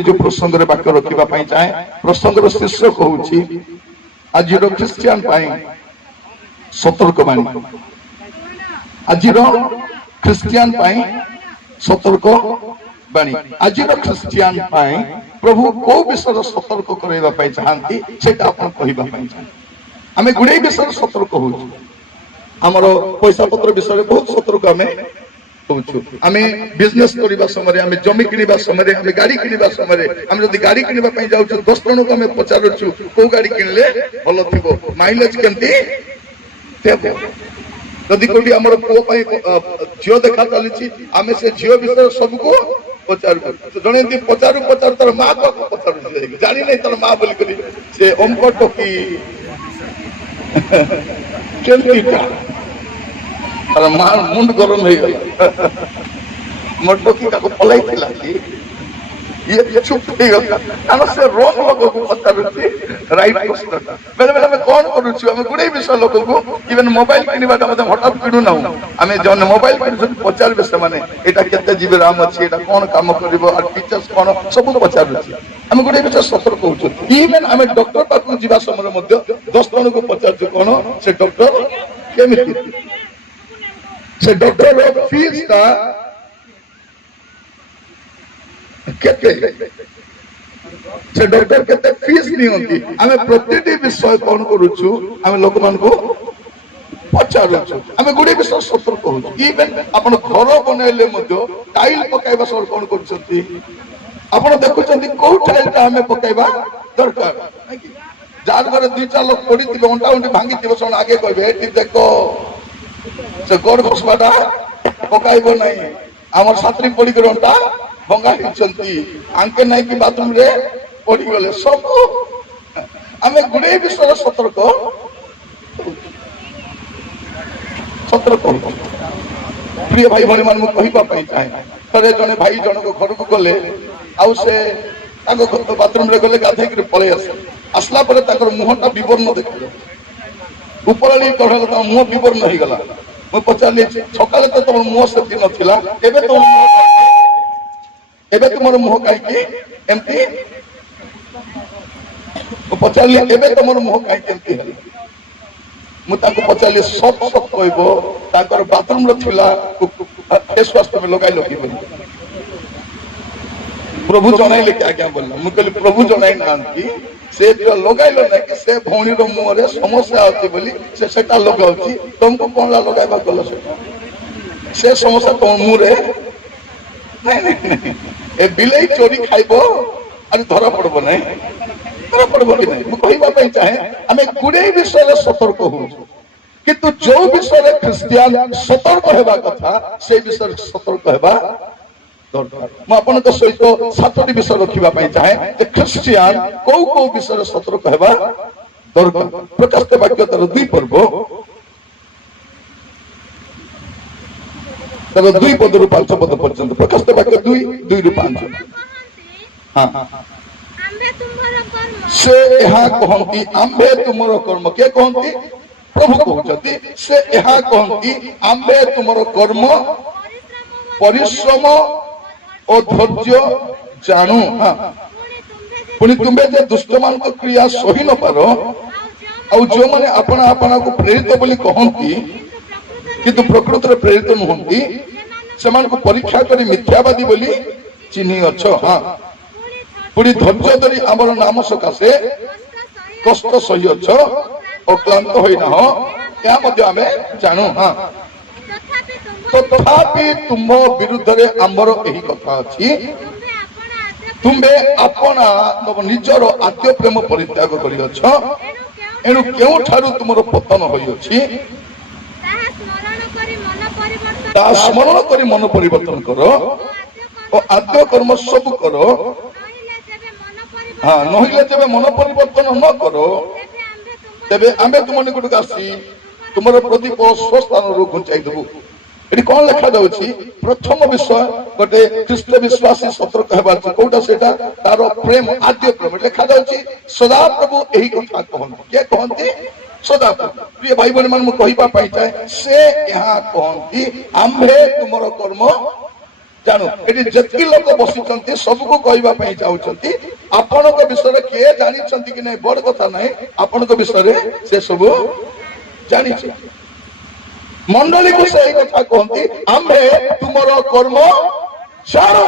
जो प्रसंग वाक्य रखा चाहे प्रसंगर शीर्षक हूँ आज ख्रिस्टियान सतर्क बाणी आज ख्रिस्टियान सतर्क बाणी आज ख्रिस्टियान प्रभु को विषय सतर्क करवाई चाहती से आम गुड़े विषय सतर्क हो पैसा पत्र विषय बहुत सतर्क आम बिजनेस करने समय आम जमी किणवा समय आम गाड़ी किणवा समय आम जब गाड़ी किणवा जाऊँ 10 जन को आम पचारूँ कौ गाड़ी किणले भल थी माइलेज केमती जदि कौटी आम झील देखा चली आम से झील विषय सबको पचारू जड़े पचारू पचारू तार माँ को पचारू जानी नहीं तार माँ बोल से अंक टोकी तार माँ मुंड गरम हो गला मोर टोकी का पलाई ये चुप हो गला कारण से रोंग लोग को पचारूची राइट प्रश्न बेले बेले मैं कौन करूछु हम गुडे विषय लोग को इवन मोबाइल किनिबाटा मते हठात किनु ना आमे जन मोबाइल किनु पचार विषय माने एटा केते जीबी राम अछि एटा कोन काम करबो और फीचर्स कोन सब पचारूची हम गुडे विषय सतर्क होछु इवन आमे डॉक्टर पाखु जीवा समय मध्ये 10 जन को पचारछु कोन से डॉक्टर केमिति से डॉक्टर रो फीस का केते से डॉक्टर केते फीस नहीं होती आमे प्रतिटी विषय कोन करूछु आमे लोक मान को पचारूछु आमे गुडे विषय सतर्क होछु इवन अपन घर बनैले मध्ये टाइल पकाइबा सर कोन करूछंती आपण देखुछंती को टाइल ता आमे पकाइबा दरकार जार घर 2-4 लोग पड़ी थी अंटा उंटी भांगी थी सण आगे कहबे ठीक देखो से गोड़ घोषवाटा पकाइबो नहीं हमर छात्री पड़ी के अंटा भंगा हिचंती आंके नहीं कि बाथरूम रे पड़ी गले सब आमे गुडे विषय सतर्क प्रिय भाई भणी मान कहबा पई चाहे थरे जने भाई जन को घर को गले आउ से ताको बाथरूम रे गले गाधे के पळे आसला परे ताकर मुहटा विवर्ण देखले उपरली कहला त मुह विवर्ण हो गला मैं पचारली सकाले तो तुम मुह से नथिला एबे तुमर मुह काई एमती पचारली एबे तुमर मुह काई एमती हली मु ताको पचारली सब कहबो ताकर बाथरूम रो थिला फेस वाश में लगाई लगी बोली प्रभु जनाइले क्या क्या बोलला मु कहली प्रभु जनाई नांती से जो लगाइलो ना कि से भौणी रो मुह रे समस्या होती बोली से सेटा लगाउची तुमको कोन ला लगाइबा गलो से समस्या तो मुह रे नहीं ए बिलाई चोरी खाइबो अरे धरा पड़बो नहीं धरा पड़बो कि नहीं मु कहबा पई चाहे हमें गुडे विषय सतर्क हो किंतु जो विषय ख्रिस्टियान सतर्क हेबा कथा से विषय सतर्क हेबा दरकार मु आपन तो सहित 7टी विषय रखिबा पई चाहे जे ख्रिस्टियान को विषय सतर्क हेबा दरकार प्रकाशित वाक्य तर 2 पर्व तर 2 पद रु 5 पद पर्यंत प्रकाशित वाक्य 2 रु 5 हां आम्भे तुमरो कर्म से यहा कहंती आम्भे तुमरो कर्म के कहंती प्रभु कहउछती से यहा कहंती आम्भे तुमरो कर्म परिश्रम और धैर्य जानू हाँ पुणी तुम्हें जे दुष्ट मान को क्रिया सही न पारो और जो माने अपना अपना को प्रेरित बोली कहंती किंतु प्रकृत रे प्रेरित नहंती समान को परीक्षा करी मिथ्यावादी बोली चिन्ही अछो हाँ पुणी धैर्य धरी हमर नाम सकाशे कष्ट सही अछो अक्लांत होई न हो या मध्ये हमें जानू हाँ तथापि तुम विरुद्ध रे आंबर एही कथा अछि तुम्बे अपना निजर आद्य प्रेम परित्याग करि अछ एनु केउ ठारू तुमरो पतन होई अछि ता स्मरण करी मन परिवर्तन करो और आद्य कर्म सब करो हाँ नहिले जेबे मन परिवर्तन न करो तेबे आमे तुम निकट आसी तुमरो प्रदीप स्वस्थान रो घुंचाई देबो एटी कौन लिखा जाउछि प्रथम विषय गोटे ख्रीष्ट विश्वासी सतर्क हेबार कोटा सेटा तार प्रेम आद्य प्रेम लिखा जाउछि सदा प्रभु एही कथा कहन के कहंती सदा प्रिय भाई बहन मन कहिबा पाई चाहे से यहां कहंती आम्भे तुमरो कर्म ଜାଣୁ ଏଠି ଯେତିକି ଲୋକ ବସିଛନ୍ତି ସବୁକୁ କହିବା ପାଇଁ ଚାହୁଁଛନ୍ତି ଆପଣଙ୍କ ବିଷୟରେ କିଏ ଜାଣିଛନ୍ତି କି ନାହିଁ ବଡ କଥା ନାହିଁ, ଆପଣଙ୍କ ବିଷୟରେ ସେ ସବୁ ଜାଣିଛି। ମଣ୍ଡଳୀକୁ ସେଇ କଥା କହନ୍ତି ଆମ୍ଭେ ତୁମର କର୍ମ ଜାଣୁ।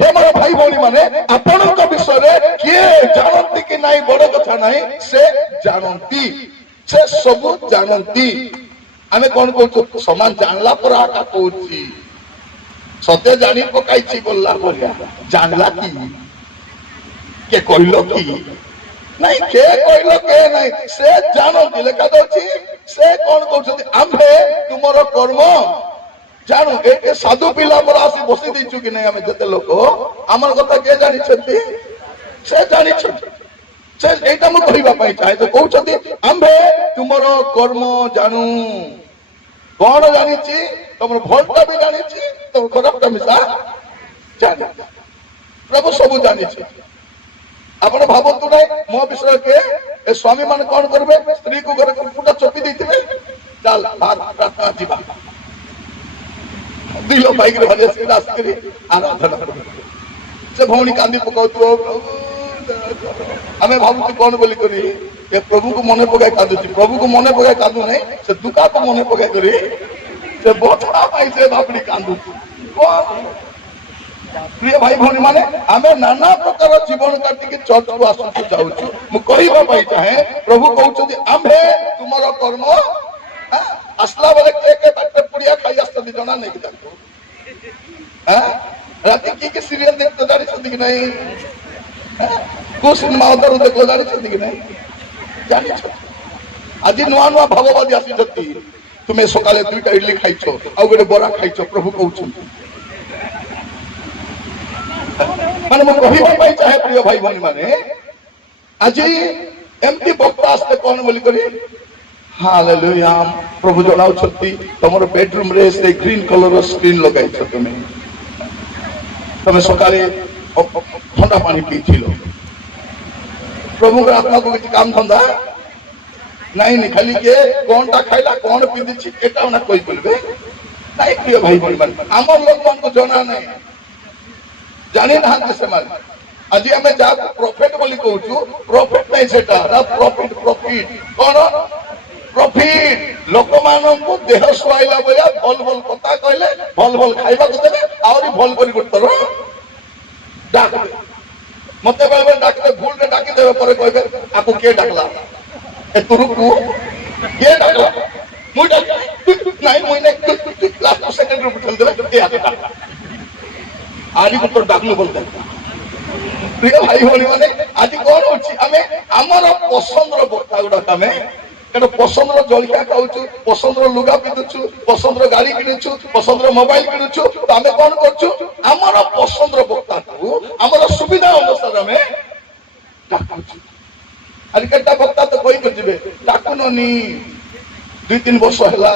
हे मोर भाई भौणी माने आपणक विषय किए जानती कि नहीं बड़ कथा नहीं, से जानती, से सब जानती। आमे कौन कहू समान जानला पर आका कहूची सत्य जानी पकाई बोलला बोलिया जानला की के कहलो की नहीं के कहलो के नहीं से जानती लेखा दउची। से कौन कहउछथि आम्भे तुमरो कर्म जानू ए साधु पिला पर आसी बसी देछु कि नहीं हमें जते लोक हमर कथा के जानि छथि से जानि छथि से एटा म कहिबा पई चाहे तो कहउछथि आम्भे तुमरो कर्म जानू। कौन जानि छी तुमर भलटा भी जानि छी तुम खराबटा मिसा जानि प्रभु सब जानि छी। आपण भाबतु नै मो विषय के ए स्वामी मान कौन करबे स्त्री को घर पुटा चोपी देथिबे चल बाहर प्रार्थना जीवा दिल बाइक भले आराधना से भौणी कांदी पकाउथो आमे भाबु कौन बोली करी ए प्रभु को मने पकाय कांदु प्रभु को मने पकाय कांदु नहीं से दुका को मने पकाय करी से बोथा पाई से बापड़ी कांदु। प्रिय भाई भौणी माने आमे नाना प्रकार जीवन काटी के चर्च को आसु जाउछु मु कहिबा पाई चाहे प्रभु कहउछथि आम्भे तुमरो कर्म असला वाले के बाटे पुड़िया खाई आस्तदी जना नहीं कि ताको राती की सीरियल देखते जानी छथि कि नहीं को सिनेमा उधर देखो जानी छथि कि नहीं जानी छथि। आज नुआ नुआ भाववादी आसी छथि तुमे सकाले दुईटा इडली खाइछो आ गोटे बरा खाइछो प्रभु कहउछन माने म कहिबा पाई चाहे प्रिय भाई भौणी माने आज एमपी वक्ता आस्ते कोन बोली करी हालेलुया प्रभु जनाउ छथि तमरो बेडरूम रे से ग्रीन कलर स्क्रीन लगाई छ तमे सकाले ठंडा पानी पीथिलो प्रभु के आत्मा को किछ काम धंदा नहीं खाली के कोनटा खाइला कोन पिंदी छी एटा ना कोई बोलबे नहीं। प्रिय भाई बहन मान हमर लोग मान को जना नहीं जानि ना से मान आज हमें जा प्रॉफिट बोली कहूछु प्रॉफिट नहीं सेटा ना प्रॉफिट कोन प्रॉफिट लोक मानन को देह सुआइला बया भल भल कथा कहले भल भल खाइबा को देबे आउरी भल करी गुटर डाक मते बेले डाकले भूल रे डाकी देबे पर कहबे आपको के डाकला ए तुरुकु के डाकला मुई डाक नहीं मुई नहीं लास्ट सेकंड रे उठल देबे ए आके डाक आरी को तो डाकलु बोलते। प्रिय भाई भौणी माने आज कोन होछि हमें हमर पसंद रो बक्ता गुडा हमें पसंद जलिया खाऊ पसंद लुगा पिंधुचु पसंद गाड़ी किणुचु पसंद मोबाइल किणुचु तो आम कौन करूँ आमर पसंद बक्ता को आमर सुविधा अनुसार आम डाकुचु। आज केटा बक्ता तो कही कर डाकुनी 2-3 वर्ष है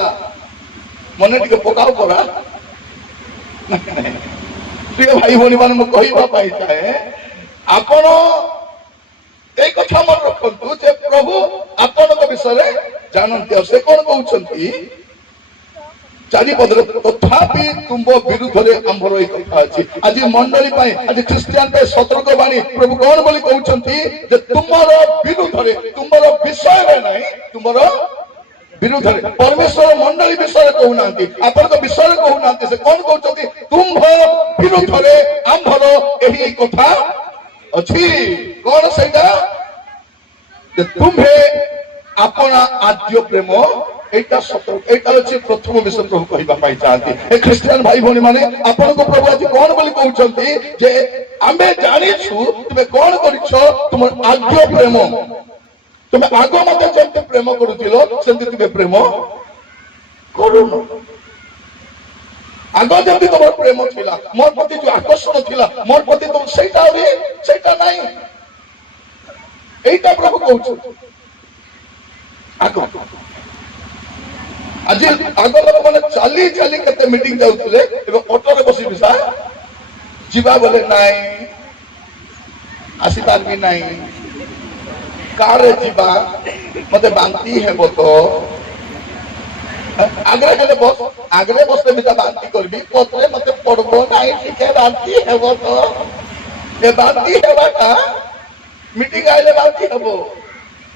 मन टे पकाओ करा प्रिय भाई भौणी मान कहवाई चाहे आपण एक कथा मन रखु जे प्रभु आपण विषय जानते से कौन कहते चारिपद तथापि तुम विरुद्ध में आंभर ये कथा अच्छी आज मंडली आज ख्रीस्टियान सतर्कवाणी प्रभु कौन बोली कहते तुमर विरुद्ध में तुमर विषय में नहीं तुमर विरुद्ध में परमेश्वर मंडली विषय कहूना आपण विषय कहूना से कौन कहते तुम विरुद्ध में आंभर यही कथा अच्छी कौन से तुम्हे अपना आद्य प्रेम एटा प्रथम विषय प्रभु कहवा पाई चाहती ख्रीस्टियान भाई भौणी माने आपण को प्रभु आज कौन बोली कहउछंती जे आमे जानिछु तुमे कौन करिछो तुम आद्य प्रेम तुमे आगो मते जेते प्रेम करूथिलो सेंति तुमे प्रेम करूनो आगो जब तुम प्रेम थिला मोर प्रति जो आकर्षण थिला मोर प्रति तुम सेटा नहीं एटा प्रभु कहउछु आगो आज आग लोक मैंने चली चली के मीटिंग जाऊे ऑटो रे बसी विषा जीवा बोले नाई आसीपार भी नाई कार जीवा मते बांती है तो आगरे हेले बस आगरे बसले मिटा बांती करबी पतरे मते पड़बो नाही टिके बांती हेबो तो ए बांती हेबाटा मीटिंग आइले बांती हेबो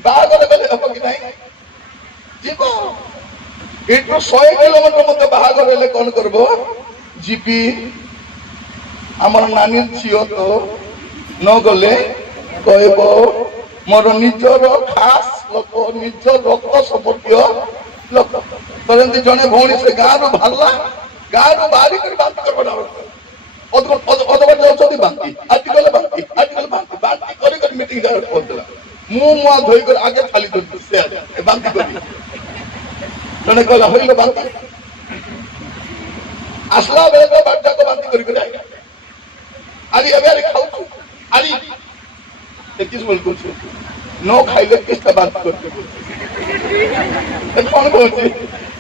बागरे गले हेबो कि नाही जीवो एटू 100 किलोमीटर मते बागरे ले कोन करबो जीपी हमर नानी छियो तो न गले कहबो मोर निजर खास लोक निज रक्त संपर्कीय लोक परंतु जने भौणी से गाँव बाहरला गाँव बाहरी कर बात कर बना अदबर जाउछथि बांती आर्टिकल बांती करी कर मीटिंग कर पहुंचला मुआ धोई कर आगे खाली तो से बांती करी जने कहला होइलो बांती असला बेले तो बाटा को बांती करी आइला आली एबे खाऊ आली 21 बोल कुछ नो खाइले किसका बात करते कौन कहते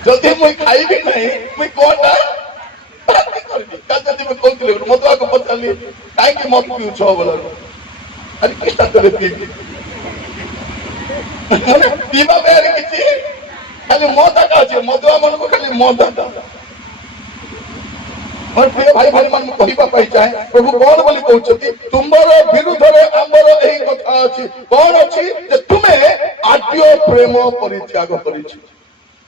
जल्दी मुई खाइबी नहीं मुई कोनटा बात करबी काल जल्दी मैं कहते मधुआ को पचाली काहे कि मत पिउ छ बोला अरे किसका करे पी माने पीबा बेरे किछि खाली मत आका अछि मधुआ मन को खाली मत आका और प्रिय भाई भाई मन कहिबा पाई चाहे प्रभु कौन बोली कहउछथि तुमर विरुद्ध रे हमर एही कथा अछि कौन अछि जे तुमे आद्य प्रेम परित्याग करिछि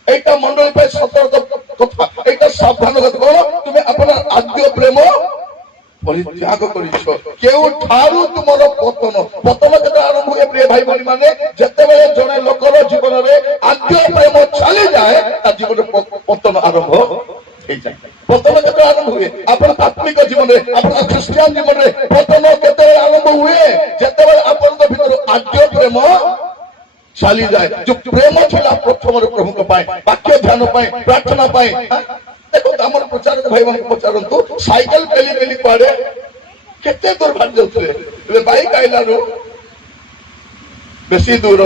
एटा मंडल पे सतर्क कथा एटा सावधान कथा कौन तुमे अपन आद्य प्रेम परित्याग करिछो केउ ठारू तुमर पतन केते आरंभ हुए प्रिय भाई भाई माने जते बेले जने लोकर जीवन रे आद्य प्रेम चली जाए ता जीवन पतन आरंभ हे जाए पतन केते आरंभ हुए अपन आत्मिक जीवन रे अपन क्रिश्चियन जीवन रे पतन केते आरंभ हुए जते बेले अपन भीतर आद्य प्रेम चली जाए जो प्रेम छिला प्रथम प्रभु को पाए वाक्य ध्यान पाए प्रार्थना पाए देखो हमर प्रचार भाई मन पचारंतु साइकिल पेली पेली पड़े केते दूर भाग जाउतले ए बाइक आइला रो बेसी दूर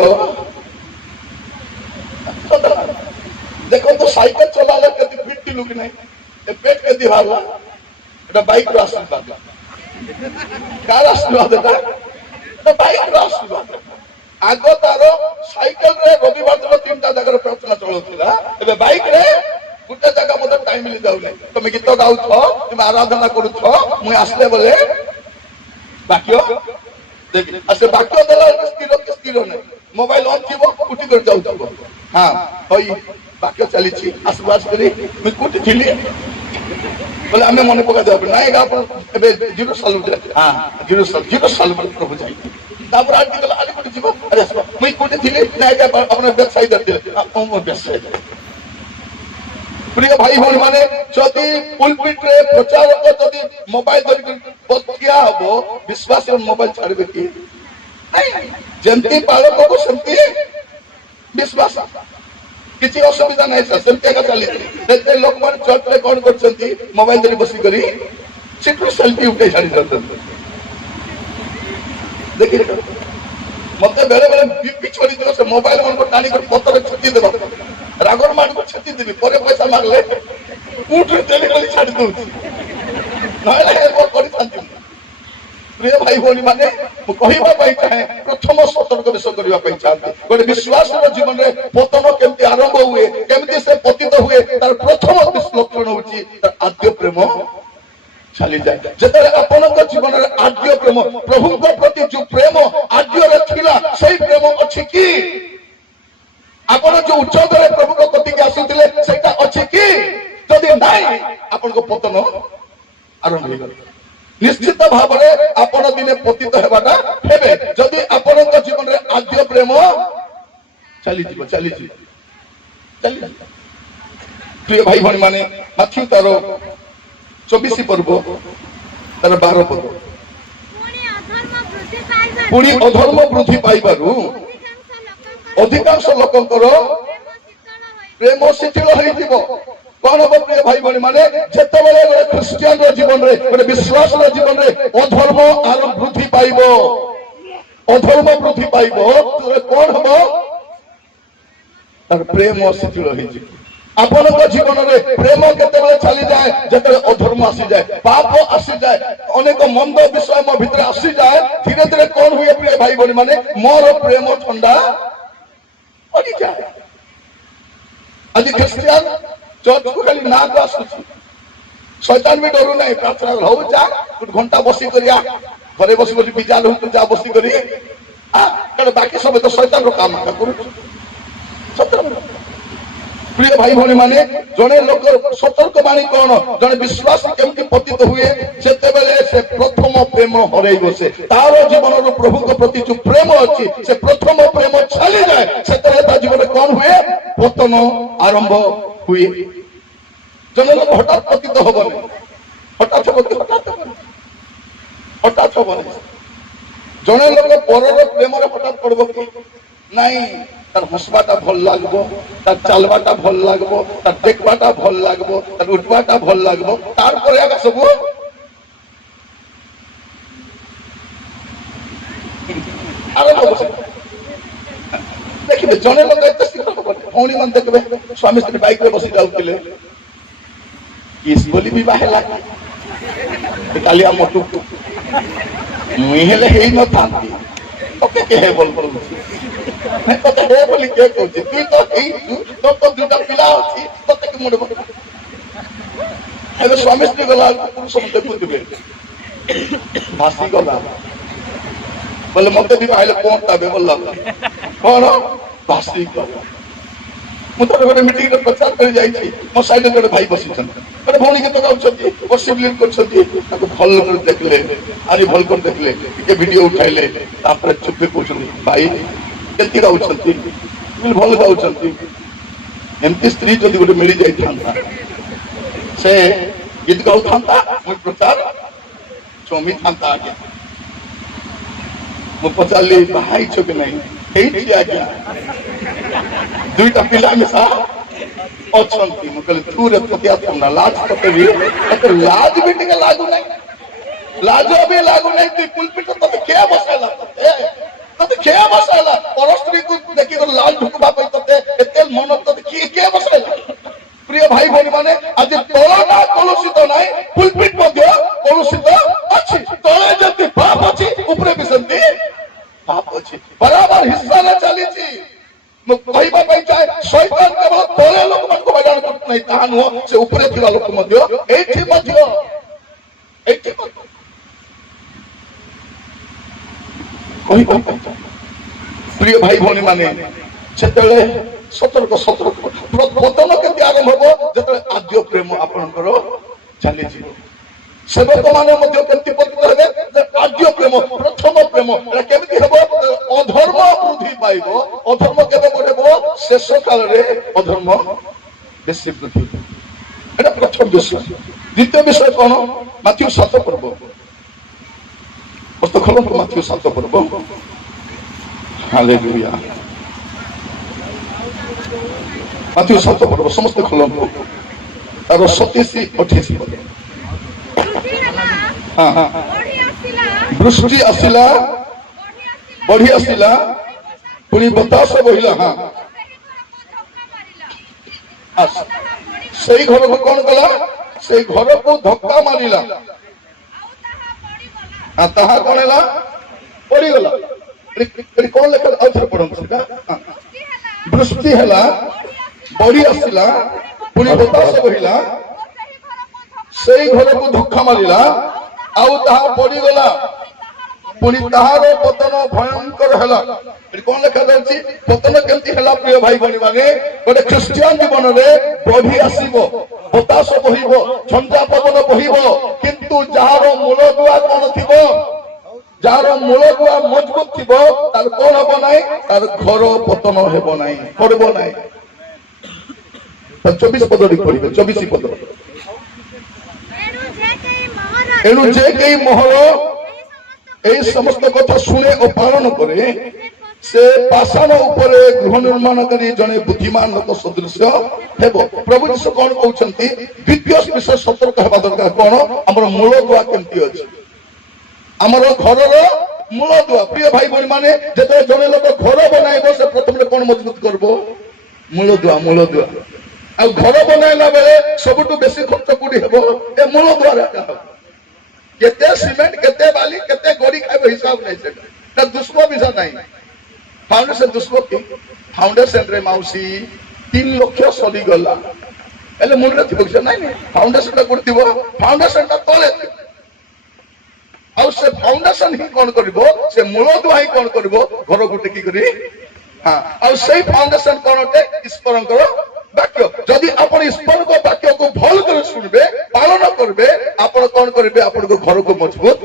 देखो तो साइकिल चलाले कति फिट लुक नहीं ए पेट के दिवाला एटा बाइक रो आशीर्वाद कार आशीर्वाद एटा तो बाइक रो आशीर्वाद आगो तारो साइकिल रे रविवार दिन तीनटा जगह प्रार्थना चलौतला एबे बाइक रे गुटे जगह मते टाइम मिली जाउले तुम गीत गाउ छ तुम आराधना करू छ मुई आसले बोले बाक्य देख असे बाक्य देला स्थिर नै मोबाइल ऑन थिबो कुटी कर जाउ छ हां होई बाक्य चली छी आशीर्वाद करी मुई कुटी थिली बोले हमें मने पका जाब नाही आपण एबे जीरो साल हां जीरो साल प्रभु जाई तापर आर्टिकल आली कुटी जीवो अरे मुई कुटी थिली नाही अपन वेबसाइट दिले हम वेबसाइट प्रिय भाई भौणी माने जदि पुलपिट रे प्रचारक जदि मोबाइल धरि बतिया हबो विश्वास मोबाइल छाड़बे कि नहीं जेंती पालक को सेंती विश्वास किछि असुविधा नहीं सर सेंती का चली देखते लोक मान चर्च रे कोन करछंती मोबाइल धरि बसी करी सिटू सेल्फी उठे छाड़ी दरछंती देखि मते बेले बेले बीपी छोड़ी दिलो से मोबाइल मन को टानी कर पत्थर छती देबा रागर मान को छती देबी परे पैसा मांगले उठ तेले गली छाड़ दउ नहले वो करि शांति प्रिय भाई भौणी माने कहिबा पाई चाहे प्रथम सतर्क विषय करिबा पाई चाहे गोटे विश्वास रो जीवन रे पतन केमति आरंभ हुए केमति से पतित हुए तार प्रथम लक्षण होची तार आद्य प्रेम चली जाए जेतरे आपनक जीवन रे आद्य प्रेम प्रभु को प्रति जो प्रेम आद्य रे थिला सही प्रेम अछि कि आपण जो उच्चतर प्रभु को प्रति के आसीतिले सेटा अछि कि जदि नाही आपण को पतन आरंभ हो गला निश्चित भाव रे आपण दिने पतित हेबाटा हेबे जदि आपनक जीवन रे आद्य प्रेम चली प्रिय भाई भणी माने माथि तारो 24 पर्व तार 12 पर्व पुणी अधर्म वृद्धि पाइबारु अधिकांश लोकंकर प्रेम शिथिल होई जीवो कौन हम प्रिय भाई भणी माने जेतेबेले गोटे क्रिश्चियन रो जीवन रे गोटे विश्वास रो जीवन रे अधर्म आर वृद्धि पाइबो अधर्म वृद्धि पाइबो कौन हम तार प्रेम शिथिल होई जीवो आपण जीवन में प्रेम केते चली जाए जते अधर्म आसी जाए पाप आसी जाए अनेक मंद विषय मो भीतर आसी जाए धीरे धीरे कौन हुए प्रिय भाई बहनी माने मोर प्रेम ठंडा पड़ी जाए आज ख्रिस्टियन चर्च को खाली ना को आसुची शैतान भी डरू नहीं प्रार्थना हो जा कुछ घंटा बसी करिया घरे बसी बसी विचार हो जा बसी करी बाकी सब तो शैतान रो काम करू प्रिय भाई भौणी माने जड़े लोक सतर्क बाणी कौन जड़े विश्वास केमती पतित हुए से प्रथम प्रेम हरई बसे तार जीवन प्रभु के प्रति जो प्रेम अच्छी से प्रथम प्रेम चली जाए से जीवन कौन हुए पतन आरंभ हुए जड़े लोक हठात पतित हबनी हठात हठात हबनी जड़े लोक पर प्रेम हठात पड़ब कि नहीं तार हसवाटा भल लागबो तार चालवाटा भल लागबो तार देखवाटा भल लागबो तार उठवाटा भल लागबो तार पर आगा सब देखिए जने लोग एते शीघ्र भौणी मन देखबे स्वामी स्त्री बाइक रे बसी जाउतिले किस बोली विवाह लागे कालिया मोटू मुई हेले हेई न थांती ओके के हे बोल बोल मैं तो हे बोली के कहू तू तो हेई तो तो दुटा पिला अछि तो के मुंड एबे स्वामी स्त्री गला पुरुष मते बुझबे भासी गला बोले मते भी आइले कोन ताबे बोलला कोन भासी गला मुतर गोटे मीटिंग रे प्रचार कर जाई छी मो साइड रे भाई बसी छन अरे भौणी के तो गाउछथि वर्शिप लीड करछथि ताको भल कर देखले आज भल कर देखले के वीडियो उठाइले तापर चुप कहछथि भाई केति गाउछथि बिल भल गाउछथि एमती स्त्री जदि गोटे मिली जाई थांता से गीत गाउ थांता मु प्रचार चोमी थांता आगे मु पचाली भाई छ के नहीं हेई छी आज्ञा दुईटा पिला मिसा अच्छी मु कहले तू रे पतिया तुमना लाज तते भी तो लाज भी टिके लागू नहीं लाजो भी लागू नहीं तू पुलपिट तते के बसेला तते के बसेला परस्त्री को देखि तो लाज ढुकबा पई तते एते मन तते के बसेला प्रिय भाई भौणी माने आज तोला कलुषित नाही पुलपिट मध्य कलुषित अछि तळे जति पाप अछि ऊपरे भी संति पाप अछि बराबर हिस्सा ले चली छी मु कहबा पई चाहे शैतान केवल तोले लोक मन को बजान करत नहीं तान हो से ऊपरे थिबा लोक मध्य एठी कहबा पई प्रिय भाई भौणी माने जेतले सतर्क पतन के आरंभ हो जेतले आद्य प्रेम आपनकर चली जीव सेवक माने मध्य केमती पतित हेबे आद्य प्रेम प्रथम प्रेम एटा केमती हेबो अधर्म वृद्धि पाइबो अधर्म केबे बढ़ेबो शेष काल रे अधर्म बेसी वृद्धि एटा प्रथम विषय द्वितीय विषय कोन माथ्यू 7 पर्व पुस्तक खोलो माथ्यू 7 पर्व हालेलुया माथ्यू 7 पर्व समस्त खोलो तार 27 28 पद हाँ वृष्टि आसिला बढ़ी आसिला पुणी बतास बहिला हाँ से घर को कौन कला से घर को धक्का मारिला ताहा कौन है पड़ी गला कौन लेकर आउथरे पढ़न वृष्टि हैला बढ़ी आसिला पुणी बतास बहिला से घर को धक्का मारिला आउ ताहा पड़ी गला पुणी ताहार पतन भयंकर हैला कौन लेखा जाउछि पतन केमती हैला प्रिय भाई भौणी माने गोटे ख्रिस्टियन जीवन रे बढ़ी आसीबो बतास बहिबो झंडा पवन बहिबो किंतु जहार मूल दुआ कोन थिबो जहार मूल दुआ मजबूत थिबो तार कोन हबो नाही तार घर पतन हेबो नाही पड़बो नाही 24 पद पढ़िबे 24 पद एणु जे कई मोहर ए समस्त कथा सुने और पालन करे से पाषाण उपरे गृह निर्माण करी जने बुद्धिमान लोक सदृश हेबो प्रभु यीशु कोन कहउछंती द्वितीय विषय सतर्क हेबा दरकार कोन हमर मूल दुआ केमती अछि हमर घर रो मूल दुआ प्रिय भाई भौणी माने जते जने लोक घर बनाइबो से प्रथम रे कोन मजबूत करबो मूल दुआ आ घर बनाइला बेले सबटु बेसी खर्च कोडी हेबो ए मूल दुआ रे केते सीमेंट केते बाली केते गोड़ी खाइबो हिसाब नहीं से त दुश्मन विषय नहीं फाउंडेशन दुश्मन की फाउंडेशन रे माउसी 3 ଲକ୍ଷ ସରିଗଲା ହେଲେ ମୁଣ୍ଡରେ ଥିବ କି ନାଇଁ ଫାଉଣ୍ଡେସନ ଟା କୋଉଠି ଥିବ ଫାଉଣ୍ଡେସନ ଟା ତଳେ ଆଉ ସେ ଫାଉଣ୍ଡେସନ ହିଁ କଣ କରିବ ସେ ମୂଳଦୁଆ ହିଁ କଣ କରିବ ଘରକୁ ଟେକି କରି ଆଉ ସେଇ ଫାଉଣ୍ଡେସନ କଣ ଅଟେ ଈଶ୍ୱରଙ୍କର ବାକ୍ୟ ଯଦି ଆପଣ ଈଶ୍ୱରଙ୍କ ବାକ୍ୟକୁ ଭଲ କରି ଶୁଣିବେ ପାଳନ କରିବେ ଆପଣ କଣ କରିବେ ଆପଣଙ୍କ ଘରକୁ ମଜବୁତ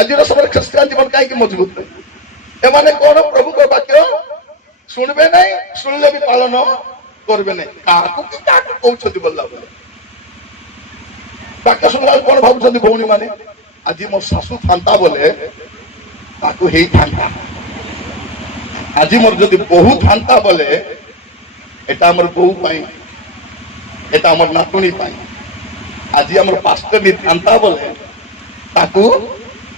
ଆଜିର ସମୟରେ ଖ୍ରୀଷ୍ଟିଆନ ଜୀବନ କାହିଁକି ମଜବୁତ ଏମାନେ କଣ ପ୍ରଭୁଙ୍କ ବାକ୍ୟ ଶୁଣିବେ ନାହିଁ ଶୁଣିଲେ ବି ପାଳନ କରିବେ ନାହିଁ କାହାକୁ କି କାହାକୁ କହୁଛନ୍ତି ବୋଲା ବାକ୍ୟ ଶୁଣିଲା କଣ ଭାବୁଛନ୍ତି ଭଉଣୀ ମାନେ ଆଜି ମୋ ଶାଶୁ ଥାନ୍ତା ବୋଲେ ତାକୁ ହେଇଥାନ୍ତା ଆଜି ମୋର ଯଦି ବୋହୁ ଥାନ୍ତା ବୋଲେ এটা আমার বউ পাই এটা আমার নাতুনি পাই আজি আমার পাস্টর থান্তা বলে তাকু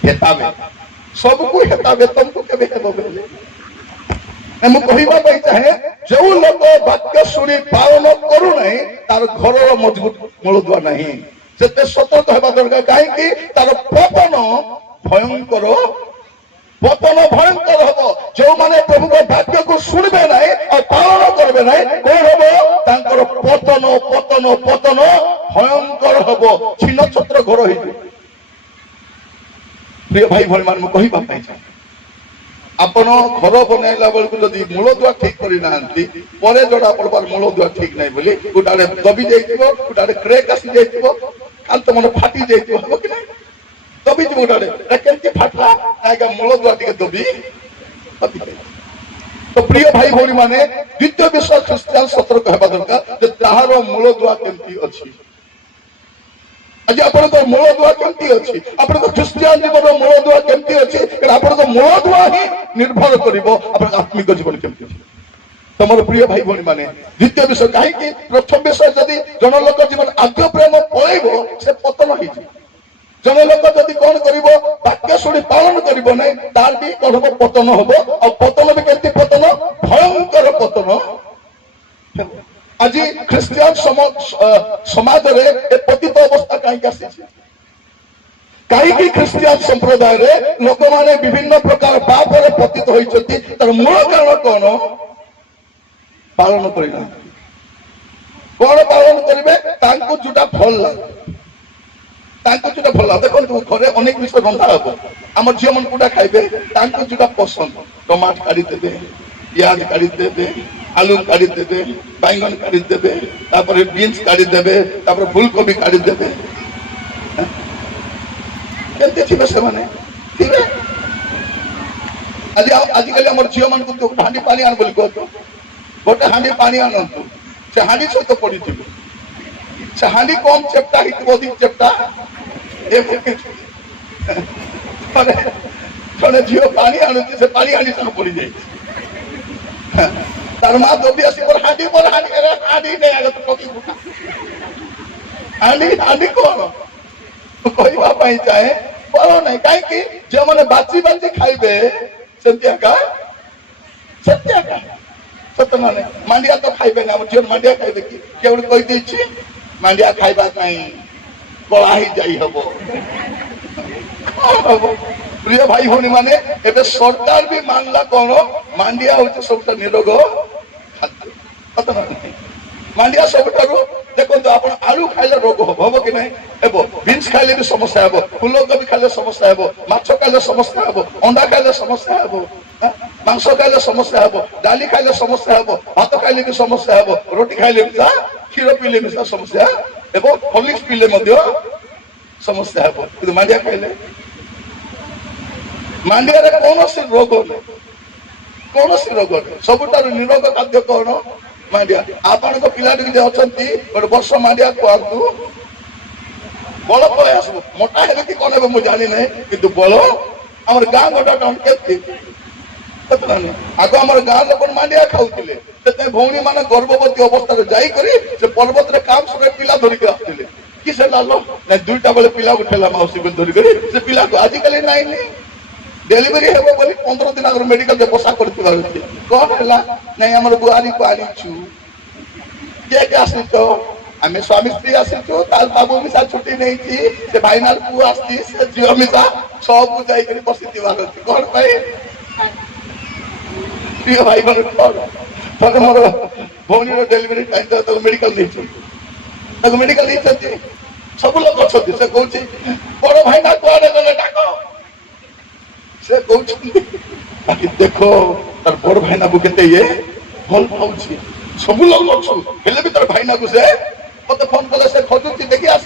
হেতাবে সবকু হেতাবে তমকু কেবে হেব বলে ମୁଁ କହିବା ପାଇଁ ଚାହେଁ ଯେଉଁ ଲୋକ ବାକ୍ୟ ଶୁଣି ପାଳନ କରୁନାହିଁ ତାର ଘରର ମଜବୁତ ମୂଳଦୁଆ ନାହିଁ ସେତେ ସତର୍କ ହେବା ଦରକାର କାହିଁକି ତାର ପତନ ଭୟଙ୍କର ହବ ଯେଉଁମାନେ ପ୍ରଭୁଙ୍କ ବାକ୍ୟକୁ ଶୁଣିବେ ନାହିଁ ଆଉ ପାଳନ କରିବେ ନାହିଁ କଣ ହବ ତାଙ୍କର ପତନ ପତନ ପତନ ଭୟଙ୍କର ହବ ଛିନ୍ନ ଛତ୍ର ଘର ହେଇଯିବ ପ୍ରିୟ ଭାଇ ଭଉଣୀ ମାନେ ମୁଁ କହିବା ପାଇଁ ଚାହେଁ ଆପଣ ଘର ବନେଇଲା ବେଳକୁ ଯଦି ମୂଳଦୁଆ ଠିକ କରିନାହାନ୍ତି ପରେ ଜଣା ପଡିବାର ମୂଳଦୁଆ ଠିକ ନାହିଁ ବୋଲି ଗୋଟାରେ ଦବି ଯାଇଥିବ ଗୋଟାରେ କ୍ରେକ୍ ଆସି ଯାଇଥିବ କାନ୍ଥ ମାନେ ଫାଟି ଯାଇଥିବ ହବ କି ନାହିଁ ଦବି ଯିବ ଗୋଟାରେ କେମିତି ଫାଟିଲା ଆଜ୍ଞା ମୂଳଦୁଆ ଟିକେ ଦବି ତ ପ୍ରିୟ ଭାଇ ଭଉଣୀ ମାନେ ଦ୍ୱିତୀୟ ବିଷୟ ଖ୍ରୀଷ୍ଟିଆନ ସତର୍କ ହେବା ଦରକାର ଯେ ତାହାର ମୂଳଦୁଆ କେମିତି ଅଛି ଆଜି ଆପଣଙ୍କ ମୂଳଦୁଆ କେମିତି ଅଛି ଆପଣଙ୍କ ଖ୍ରୀଷ୍ଟିଆନ ଜୀବନର ମୂଳଦୁଆ କେମିତି ଅଛି ଆପଣଙ୍କ ମୂଳଦୁଆ ହିଁ ନିର୍ଭର କରିବ ଆପଣଙ୍କ ଆତ୍ମିକ ଜୀବନ କେମିତି ଅଛି ତମର ପ୍ରିୟ ଭାଇ ଭଉଣୀ ମାନେ ଦ୍ୱିତୀୟ ବିଷୟ କାହିଁକି ପ୍ରଥମ ବିଷୟ ଯଦି ଜଣେ ଲୋକ ଜୀବନ ଆଦ୍ୟ ପ୍ରେମ ପଳେଇବ ସେ ପତନ ହେଇଯିବ ଜଣେ ଲୋକ ଯଦି କଣ କରିବ ବାକ୍ୟ ଶୁଣି ପାଳନ କରିବ ନାହିଁ ତାର ବି କଣ ହବ ପତନ ହବ ଆଉ ପତନ ବି କେମିତି ପତନ ଭୟଙ୍କର ପତନ ଆଜି ଖ୍ରୀଷ୍ଟିଆନ ସମାଜରେ ଏ ପତିତ ଅବସ୍ଥା କାହିଁକି ଆସିଛି କାହିଁକି ଖ୍ରୀଷ୍ଟିଆନ ସମ୍ପ୍ରଦାୟରେ ଲୋକମାନେ ବିଭିନ୍ନ ପ୍ରକାର ପାପରେ ପତିତ ହୋଇଛନ୍ତି ତାର ମୂଳ କାରଣ କଣ ପାଳନ କରିନାହାନ୍ତି କଣ ପାଳନ କରିବେ ତାଙ୍କୁ ଯୋଉଟା ଭଲ ଲାଗେ ତାଙ୍କୁ ଯୋଉଟା ଭଲ ଲାଗେ ଦେଖନ୍ତୁ ଘରେ ଅନେକ ଜିନିଷ ରନ୍ଧା ହବ ଆମ ଝିଅ ମାନେ କୋଉଟା ଖାଇବେ ତାଙ୍କୁ ଯୋଉଟା ପସନ୍ଦ ଟମାଟୋ କାଢିଦେବେ ପିଆଜ କାଢିଦେବେ আলু কাটি দেবে বাইগন কাটি দেবে তারপরে বিনস কাটি দেবে তারপরে ফুলকপি কাটি দেবে কেমতে থিবে সেমানে থিবে আজকালি আমার ঝিও মানুষ হাঁড়ি পানি আন বলি কত গোটে হাঁড়ি পানি আনন্তু সে হাঁড়ি সহিত পড়িথিবে সে হাঁড়ি কম চেপটা হইতিব অধিক চেপটা মানে জনে ঝিও পানি আনুছে সে পানি হাঁড়ি সঙ্গে পড়ি যাইছে তার মা দবি আসি পর হাঁড়ি হাঁড়ি নেই আগে তো পকি ফুটা হাঁড়ি কଣ କହିବା ପାଇଁ ଚାହେଁ ବଳ ନାହିଁ କାହିଁକି ଯେଉଁମାନେ ବାଛି ବାଛି ଖାଇବେ ସେମିତି ଏକା ସତ ମାନେ ମାଣ୍ଡିଆ ତ ଖାଇବେନି ଆମ ଝିଅ ମାଣ୍ଡିଆ ଖାଇବେ କି କିଏ ଗୋଟେ କହିଦେଇଛି ମାଣ୍ଡିଆ ଖାଇବା ପାଇଁ କଳା ହେଇ ଯାଇ ହବ କଣ ହବ ପ୍ରିୟ ଭାଇ ଭଉଣୀ ମାନେ ଏବେ ସରକାର ବି ମାନିଲା କଣ ମାଣ୍ଡିଆ ହଉଛି ସବୁଠୁ ନିରୋଗ ଖାଦ୍ୟ ମାଣ୍ଡିଆ ସବୁଠାରୁ ଦେଖନ୍ତୁ ଆପଣ ଆଳୁ ଖାଇଲେ ରୋଗ ହବ କି ନାହିଁ ହେବ ବିନ୍ସ ଖାଇଲେ ବି ସମସ୍ୟା ହେବ ଫୁଲକୋବି ଖାଇଲେ ସମସ୍ୟା ହେବ ମାଛ ଖାଇଲେ ସମସ୍ୟା ହେବ ଅଣ୍ଡା ଖାଇଲେ ସମସ୍ୟା ହେବ ମାଂସ ଖାଇଲେ ସମସ୍ୟା ହେବ ଡାଲି ଖାଇଲେ ସମସ୍ୟା ହେବ ଭାତ ଖାଇଲେ ବି ସମସ୍ୟା ହେବ ରୁଟି ଖାଇଲେ ବି କ୍ଷୀର ପିଇଲେ ବି ସମସ୍ୟା ହେବ ହର୍ଲିକ୍ସ ପିଇଲେ ମଧ୍ୟ ସମସ୍ୟା ହେବ କିନ୍ତୁ ମାଣ୍ଡିଆ ଖାଇଲେ ମାଣ୍ଡିଆରେ କୌଣସି ରୋଗ ନାହିଁ କୌଣସି ରୋଗ ନାହିଁ ସବୁଠାରୁ ନିରୋଗ ଖାଦ୍ୟ କଣ ମାଣ୍ଡିଆ ଆପଣଙ୍କ ପିଲାଟି ଯେ ଅଛନ୍ତି ଗୋଟେ ବର୍ଷ ମାଣ୍ଡିଆ ଖୁଆନ୍ତୁ ବଳ ପଳେଇ ଆସିବ ମୋଟା ହେବେ କି କଣ ହେବେ ମୁଁ ଜାଣିନାହିଁ କିନ୍ତୁ ବଳ ଆମର ଗାଁ ଗୋଟା କେତେ ଆଗ ଆମର ଗାଁ ଲୋକ ମାଣ୍ଡିଆ ଖାଉଥିଲେ ସେଥିପାଇଁ ଭଉଣୀ ମାନେ ଗର୍ଭବତୀ ଅବସ୍ଥାରେ ଯାଇକରି ସେ ପର୍ବତରେ କାମ ସରେ ପିଲା ଧରିକି ଆସୁଥିଲେ କି ସେ ଲାଲ ନାଇଁ ଦୁଇଟା ବେଳେ ପିଲା ଉଠେଇଲା ମାଉସୀ ବୋଲି ଧରିକରି ସେ ପିଲାକୁ ଆଜିକାଲି ନାଇଁ ଡେଲିଭରି ହେବ ବୋଲି 15 ଦିନ ଆଗରୁ ମେଡିକାଲ ବସା କରିଥିବା କଣ ହେଲା ନାଇଁ ଆମର ବୁଆରୀକୁ ଆଣିଛୁ କିଏ କିଏ ଆସିଛ ଆମେ ସ୍ୱାମୀ ସ୍ତ୍ରୀ ଆସିଛୁ ତାର ବାବୁ ମିଶା ଛୁଟି ନେଇଛି ସେ ଭାଇନାଲ ପୁଅ ଆସିଛି ସେ ଝିଅ ମିଶା ସବୁ ଯାଇକରି ବସିଥିବାର ଅଛି କଣ ପାଇଁ ପ୍ରିୟ ଭାଇ ମାନେ କଣ ଥରେ ମୋର ଭଉଣୀର ଡେଲିଭରି ଟାଇମ୍ ତାକୁ ମେଡିକାଲ ନେଇଛନ୍ତି ସବୁ ଲୋକ ଅଛନ୍ତି। ସେ କହୁଛି ବଡ ଭାଇନା କୁଆଡେ ଗଲେ ଡାକ। ସେ କହୁଛନ୍ତି ଦେଖ ତାର ବଡ ଭାଇନାକୁ କେତେ ଇଏ ଭଲ ପାଉଛି। ସବୁ ଲୋକ ଅଛୁ ହେଲେ ବି ତାର ଭାଇନାକୁ ସେ ମତେ ଫୋନ କଲେ ସେ ଖୋଜୁଛି ଦେଖି ଆସ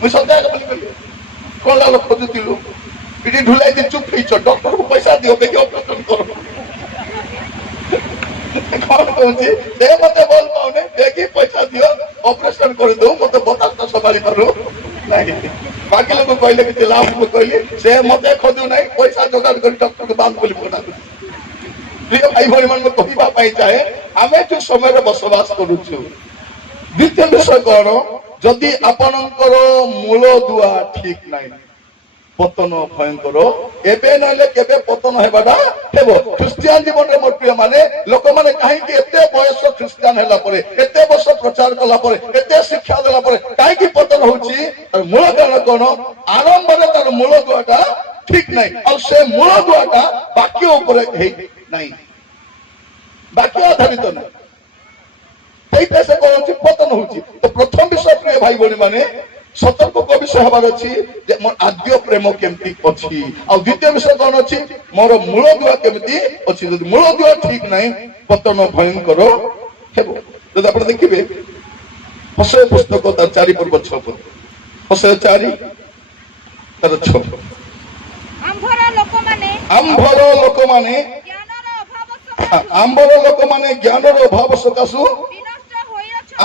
ମୁଇଁ ସନ୍ଧ୍ୟା ବୋଲି କହିଲି କଣ ଲାଲ ଖୋଜୁଥିଲୁ ଏଠି ଢୁଲାଇ ଦେଇ ଚୁପ୍ ହେଇଛ ଡକ୍ଟରକୁ ପଇସା ଦିଅ ଦେଖି ଅପରେସନ କର। କଣ କହୁଛି ସେ ମତେ ଭଲ ପାଉନି ଦେଖି ପଇସା ଦିଅ ଅପରେସନ କରିଦଉ ମତେ ବତାସ ସମ୍ଭାଳି ପାରୁ ନାହିଁ। ବାକି ଲୋକ କହିଲେ କିଛି ଲାଭ କହିଲି ସେ ମତେ ଖୋଜୁ ନାହିଁ ପଇସା ଯୋଗାଡ଼ କରି ଡକ୍ଟରକୁ ବାନ୍ଧ ବୋଲି ପଠାନ୍ତୁ। ପ୍ରିୟ ଭାଇ ଭଉଣୀ ମାନଙ୍କୁ କହିବା ପାଇଁ ଚାହେଁ ଆମେ ଯୋଉ ସମୟରେ ବସବାସ କରୁଛୁ ଦ୍ୱିତୀୟ ବିଷୟ କଣ ଯଦି ଆପଣଙ୍କର ମୂଳ ଦୁଆ ଠିକ ନାହିଁ ପତନ ଭୟଙ୍କର ଏବେ ନହେଲେ କେବେ ପତନ ହେବାଟା ହେବ। ଖ୍ରୀଷ୍ଟିଆନ ଜୀବନରେ ମୋର ପ୍ରିୟ ମାନେ ଲୋକମାନେ କାହିଁକି ଏତେ ବୟସ ଖ୍ରୀଷ୍ଟିଆନ ହେଲା ପରେ ଏତେ ବର୍ଷ ପ୍ରଚାର କଲା ପରେ ଏତେ ଶିକ୍ଷା ଦେଲା ପରେ କାହିଁକି ପତନ ହଉଛି ତାର ମୂଳ କାରଣ କଣ ଆରମ୍ଭରେ ତାର ମୂଳ ଦୁଆଟା ଠିକ ନାହିଁ ଆଉ ସେ ମୂଳ ଦୁଆଟା ବାକ୍ୟ ଉପରେ ହେଇ ନାହିଁ ବାକ୍ୟ ଆଧାରିତ ନାହିଁ ସେଇଟା ସେ କହୁଛି ପତନ ହଉଛି। ତ ପ୍ରଥମ ବିଷୟ ପ୍ରିୟ ଭାଇ ଭଉଣୀ ମାନେ ସତର୍କ ବିଷୟ ହେବାର ଅଛି ଯେ ମୋର ଆଦ୍ୟ ପ୍ରେମ କେମିତି ଅଛି ଆଉ ଦ୍ୱିତୀୟ ବିଷୟ କଣ ଅଛି ମୋର ମୂଳ ଦୁଆ କେମିତି ଅଛି। ଯଦି ମୂଳ ଦୁଆ ଠିକ ନାହିଁ ପତନ ଭୟଙ୍କର ହେବ। ଯଦି ଆପଣ ଦେଖିବେ ହୋସେୟା ପୁସ୍ତକ ତାର 4 ପର୍ବ 6 ପଦ ହୋସେୟା 4 ତାର 6 ଆମ୍ଭର ଲୋକମାନେ ଜ୍ଞାନର ଅଭାବ ସକାଶୁ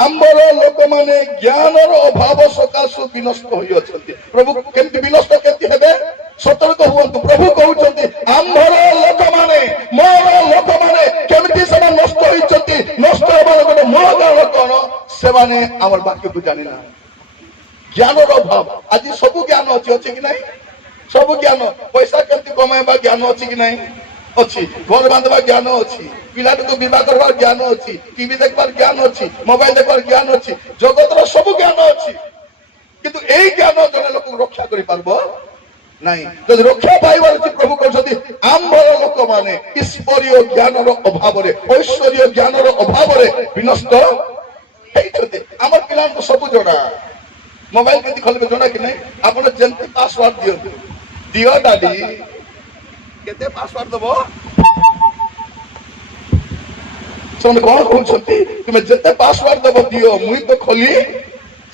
ଆମ୍ଭର ଲୋକମାନେ ଜ୍ଞାନର ଅଭାବ ସକାଶୁ ବିନଷ୍ଟ ହୋଇଅଛନ୍ତି। ପ୍ରଭୁ କେମିତି ବିନଷ୍ଟ କେମିତି ହେବେ ସତର୍କ ହୁଅନ୍ତୁ। ପ୍ରଭୁ କହୁଛନ୍ତି ଆମ୍ଭର ଲୋକମାନେ ମୋର ଲୋକମାନେ କେମିତି ସେମାନେ ନଷ୍ଟ ହୋଇଛନ୍ତି। ନଷ୍ଟ ହେବାର ଗୋଟେ ମୂଳ କାରଣ କଣ ସେମାନେ ଆମର ବାକ୍ୟକୁ ଜାଣିନା ଜ୍ଞାନର ଅଭାବ। ଆଜି ସବୁ ଜ୍ଞାନ ଅଛି ଅଛି କି ନାହିଁ ସବୁ ଜ୍ଞାନ ପଇସା କେମିତି କମାଇବା ଜ୍ଞାନ ଅଛି କି ନାହିଁ ଅଛି ଘର ବାନ୍ଧିବା ଜ୍ଞାନ ଅଛି ପିଲାଟିକୁ ବିବାହ କରିବାର ଜ୍ଞାନ ଅଛି ଟିଭି ଦେଖିବାର ଜ୍ଞାନ ଅଛି ମୋବାଇଲ ଦେଖିବାର ଜ୍ଞାନ ଅଛି ଜଗତର ସବୁ ଜ୍ଞାନ ଅଛି କିନ୍ତୁ ଏଇ ଜ୍ଞାନ ଜଣେ ଲୋକକୁ ରକ୍ଷା କରିପାରିବ ନାହିଁ। ଯଦି ରକ୍ଷା ପାଇବାର ଅଛି ପ୍ରଭୁ କହୁଛନ୍ତି ଆମ୍ଭର ଲୋକମାନେ ଈଶ୍ୱରୀୟ ଜ୍ଞାନର ଅଭାବରେ ଐଶ୍ୱରୀୟ ଜ୍ଞାନର ଅଭାବରେ ବିନଷ୍ଟ ହେଇଛନ୍ତି। ଆମର ପିଲାଙ୍କୁ ସବୁ ଜଣା ମୋବାଇଲ କେମିତି ଖୋଲିବେ ଜଣା କି ନାହିଁ ଆପଣ ଯେମିତି ପାସୱାର୍ଡ ଦିଅନ୍ତୁ ଦିଅ ଡାଡି କେତେ ପାସୱାର୍ଡ ଦବ ସେମାନେ କଣ କହୁଛନ୍ତି ତୁମେ ଯେତେ ପାସୱାର୍ଡ ଦବ ଦିଅ ମୁଇଁ ତ ଖୋଲି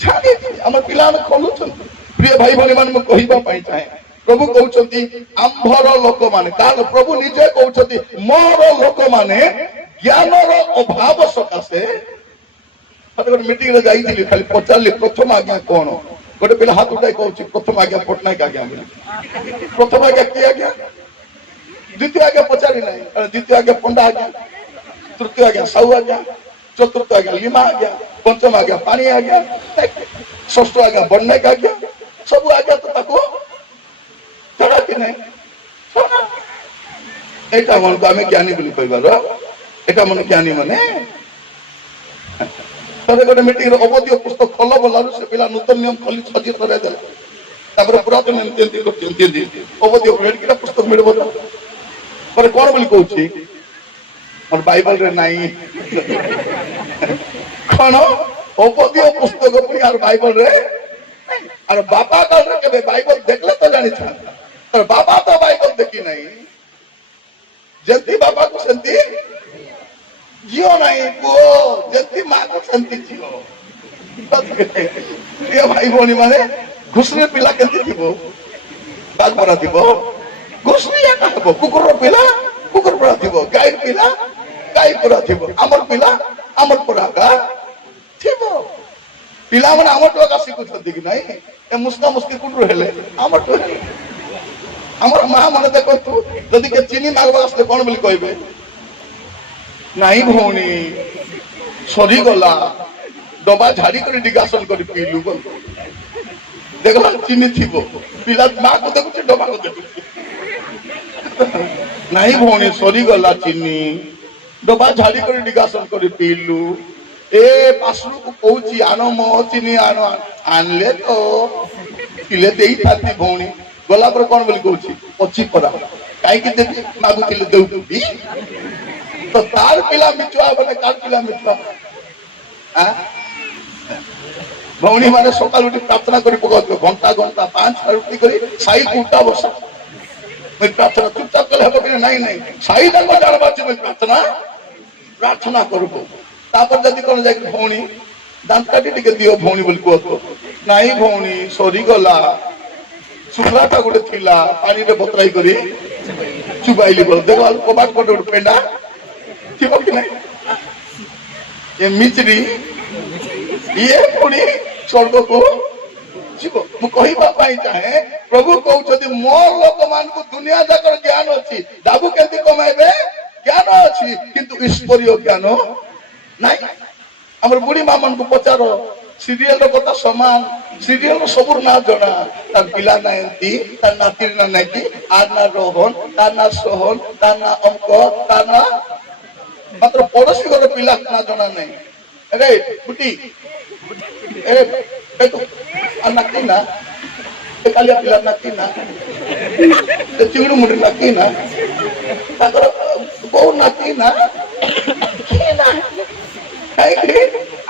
ଛାଡ଼ିଛି। ଆମର ପିଲାମାନେ ଖୋଲୁଛନ୍ତି। ପ୍ରିୟ ଭାଇ ଭଉଣୀ ମାନେ ମୁଁ କହିବା ପାଇଁ ଚାହେଁ ପ୍ରଭୁ କହୁଛନ୍ତି ଆମ୍ଭର ଲୋକମାନେ କାରଣ ପ୍ରଭୁ ନିଜେ କହୁଛନ୍ତି ମୋର ଲୋକମାନେ ଜ୍ଞାନର ଅଭାବ ସକାଶେ। ଗୋଟେ ମିଟିଂରେ ଯାଇଥିଲି ଖାଲି ପଚାରିଲି ପ୍ରଥମ ଆଜ୍ଞା କଣ ଗୋଟେ ପିଲା ହାତ ଉଠାଇ କହୁଛି ପ୍ରଥମ ଆଜ୍ଞା ପଟ୍ଟନାୟକ ଆଜ୍ଞା ବୋଲି। ପ୍ରଥମ ଆଜ୍ଞା କିଏ ଆଜ୍ଞା ଦ୍ୱିତୀୟ ଆଜ୍ଞା ପଚାରି ନାହିଁ ଦ୍ୱିତୀୟ ଆଜ୍ଞା ପଣ୍ଡା ଆଜ୍ଞା ତୃତୀୟ ଆଜ୍ଞା ସାହୁ ଆଜ୍ଞା ଚତୁର୍ଥ ଆଜ୍ଞା ଲିମା ଆଜ୍ଞା ପଞ୍ଚମ ଆଜ୍ଞା ପାଣି ଆଜ୍ଞା ଷଷ୍ଠ ଆଜ୍ଞା ବଡନାୟକ ଆଜ୍ଞା ସବୁ ଆଜ୍ଞା ତ ତାକୁ ଜଣା କି ନାହିଁ ଏଇଟା ମନକୁ ଆମେ ଜ୍ଞାନୀ ବୋଲି କହିବାର ଏଇଟା ମନେ ଜ୍ଞାନୀ ମାନେ ଥରେ ଗୋଟେ ମିଟିଂରେ ଅବଧୀୟ ପୁସ୍ତକ ଖୋଲ ବୋଲାରୁ ସେ ପିଲା ନୂତନ ନିୟମ ଖୋଲି ସଜି ସରାଇ ଦେଲା ତାପରେ ପୁରାତନ ଅବଧୀୟ ପୁସ୍ତକ ମିଳିବ ପରେ କଣ ବୋଲି କହୁଛି ମୋର ବାଇବଲରେ ନାହିଁ କଣ ଅବଧୀୟ ପୁସ୍ତକ ପୁଣି আর ବାଇବଲରେ আর ବାପା କାଳରେ କେବେ ବାଇବଲ ଦେଖିଲେ ତ ଜାଣିଥାନ୍ତା ବାପା ତ ବାଇବଲ ଦେଖି ନାହିଁ ଯେମିତି ବାପାକୁ ସେମିତି ଝିଅ ନାହିଁ ପୁଅ ଯେମିତି ମାକୁ ସେମିତି ଝିଅ। ପ୍ରିୟ ଭାଇ ଭଉଣୀ ମାନେ ଘୁଷୁରୀ ପିଲା କେମିତି ଥିବ ବାଘ ପରା ଥିବ ଘୁଷୁରୀ ଏକା ହେବ କୁକୁର ପିଲା କୁକୁର ପରା ଥିବ ଗାଈ ପିଲା ଗାଈ ପରା ଥିବ ଆମର ପିଲା ଆମର ପରା ଥିବ। ପିଲାମାନେ ଆମଠୁ ଏକା ଶିଖୁଛନ୍ତି କି ନାଇଁ ଏ ମୁସ୍କା ମୁସ୍କି କୁଟୁରୁ ହେଲେ ଆମଠୁ ହେଲେ ଆମର ମା ମାନେ ଦେଖନ୍ତୁ ଯଦି କିଏ ଚିନି ମାଗବା ଆସିଲେ କଣ ବୋଲି କହିବେ ନାଇଁ ଭଉଣୀ ସରିଗଲା ଡବା ଝାଡି କରି ଡିଗାସନ କରି ପିଇଲୁ ଦେଖିଲା ଚିନି ଥିବ ପିଲା ମାକୁ ଦେଖୁଛି ଡବାକୁ ଦେଖୁଛି ନାଇଁ ଭଉଣୀ ସରିଗଲା ଚିନି ଡବା ଝାଡି କରି ଡିଗାସନ କରି ପିଇଲୁ ଏ ପାଶୁକୁ କହୁଛି ଆଣ ମୋ ଚିନି ଆଣ ଆଣିଲେ ତ ଥିଲେ ଦେଇଥାନ୍ତି ଭଉଣୀ ଗଲା ପରେ କଣ ବୋଲି କହୁଛି ଅଛି ପରା କାହିଁକି ଦେବି ମାଗୁଥିଲେ ଦେଉଛନ୍ତି तो तार पिला मिचुआ बने कार पिला मिचुआ भौणी माने सकाल उठी प्रार्थना करी पकाउथ्यो घंटा घंटा 5 रुटी करी साई उल्टा बसा मैं प्रार्थना चुपचाप कले हबो कि नहीं नहीं साई को जानबा छी मैं प्रार्थना प्रार्थना करबो तापर जदी कोन जाय भौणी दांत काटी टिके दियो भौणी बोल को नहीं भौणी सरी गला सुखलाटा गोटे थिला पानी रे बतराई करी चुबाइली बोल देखो कबाट पटे उठ पेंडा थिबो कि नहीं ये मिचरी ये पुणी स्वर्ग को जीव मु कहिबा पाई चाहे प्रभु कहउछथि मोर लोक मान को दुनिया जाकर ज्ञान अछि दाबू केंति कमाइबे ज्ञान अछि किंतु ईश्वरीय ज्ञान नाही हमर बुढ़ी मां मन को पचारो सीरियल रो कथा समान सीरियल रो सबुर ना जणा तार पिला ना एंती तार नातिर ना नाती आर ना रोहन तार ना सोहन तार ना अंक तार ना मात्र पड़ोसी घर पिला ना जणा नहीं अरे बुटी अरे देखो नाती ना कालिया पिला नाती ना चिंगड़ू मुंडी नाती ना ताकर बहु नाती ना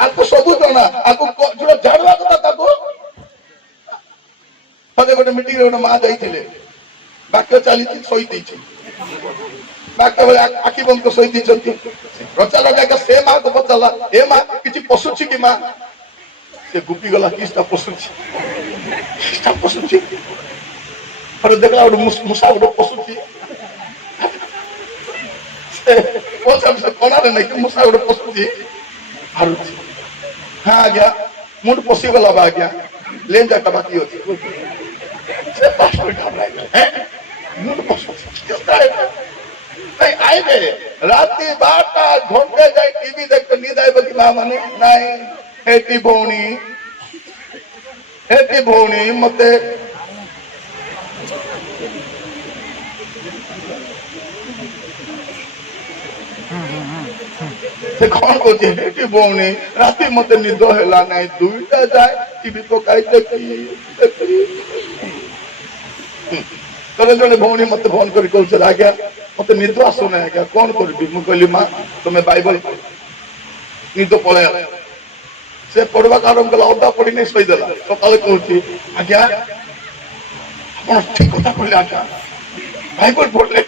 आपको सबू जना आपको जो जानवा कथा ताको पदे गोटे मीटिंग रे गोटे मां जाइथिले वाक्य चाली सोई दैछि वाक्य बेले आखि बंद को सोई दैछंती रचा लगा के से मां को पचला ए मां किछि पशुछि कि मां से गुपी गला किछटा पशुछि पर देखला गोटे मुसा गोटे पशुछि से कोसा से कोना रे नहीं मुसा गोटे पशुछि हारुछि हाँ आज्ञा मुंड पशि गला बा आज्ञा लेन जाटा बाकी होछि से पास्टर घबराई हैं मुंड पशुछि नहीं आइबे राती 12टा घंटे जाई टीवी देखते नींद आइबे कि मां माने नहीं हेटी भौणी मते से कौन को हेटी भौणी राती मते निद हैला नहीं दुईटा जाए टीवी पकाई देखी तोरे जने भौणी मते फोन करी कहछ आज्ञा मते निद आसु ना आज्ञा कौन करबी मु कहली मां तुमे बाइबल निद पळे से पढ़वा आरंभ कला अदा पढ़ी नहीं सोई देला सकाले कहूची आज्ञा आपण ठीक कथा कहले आज्ञा बाइबल पढ़ले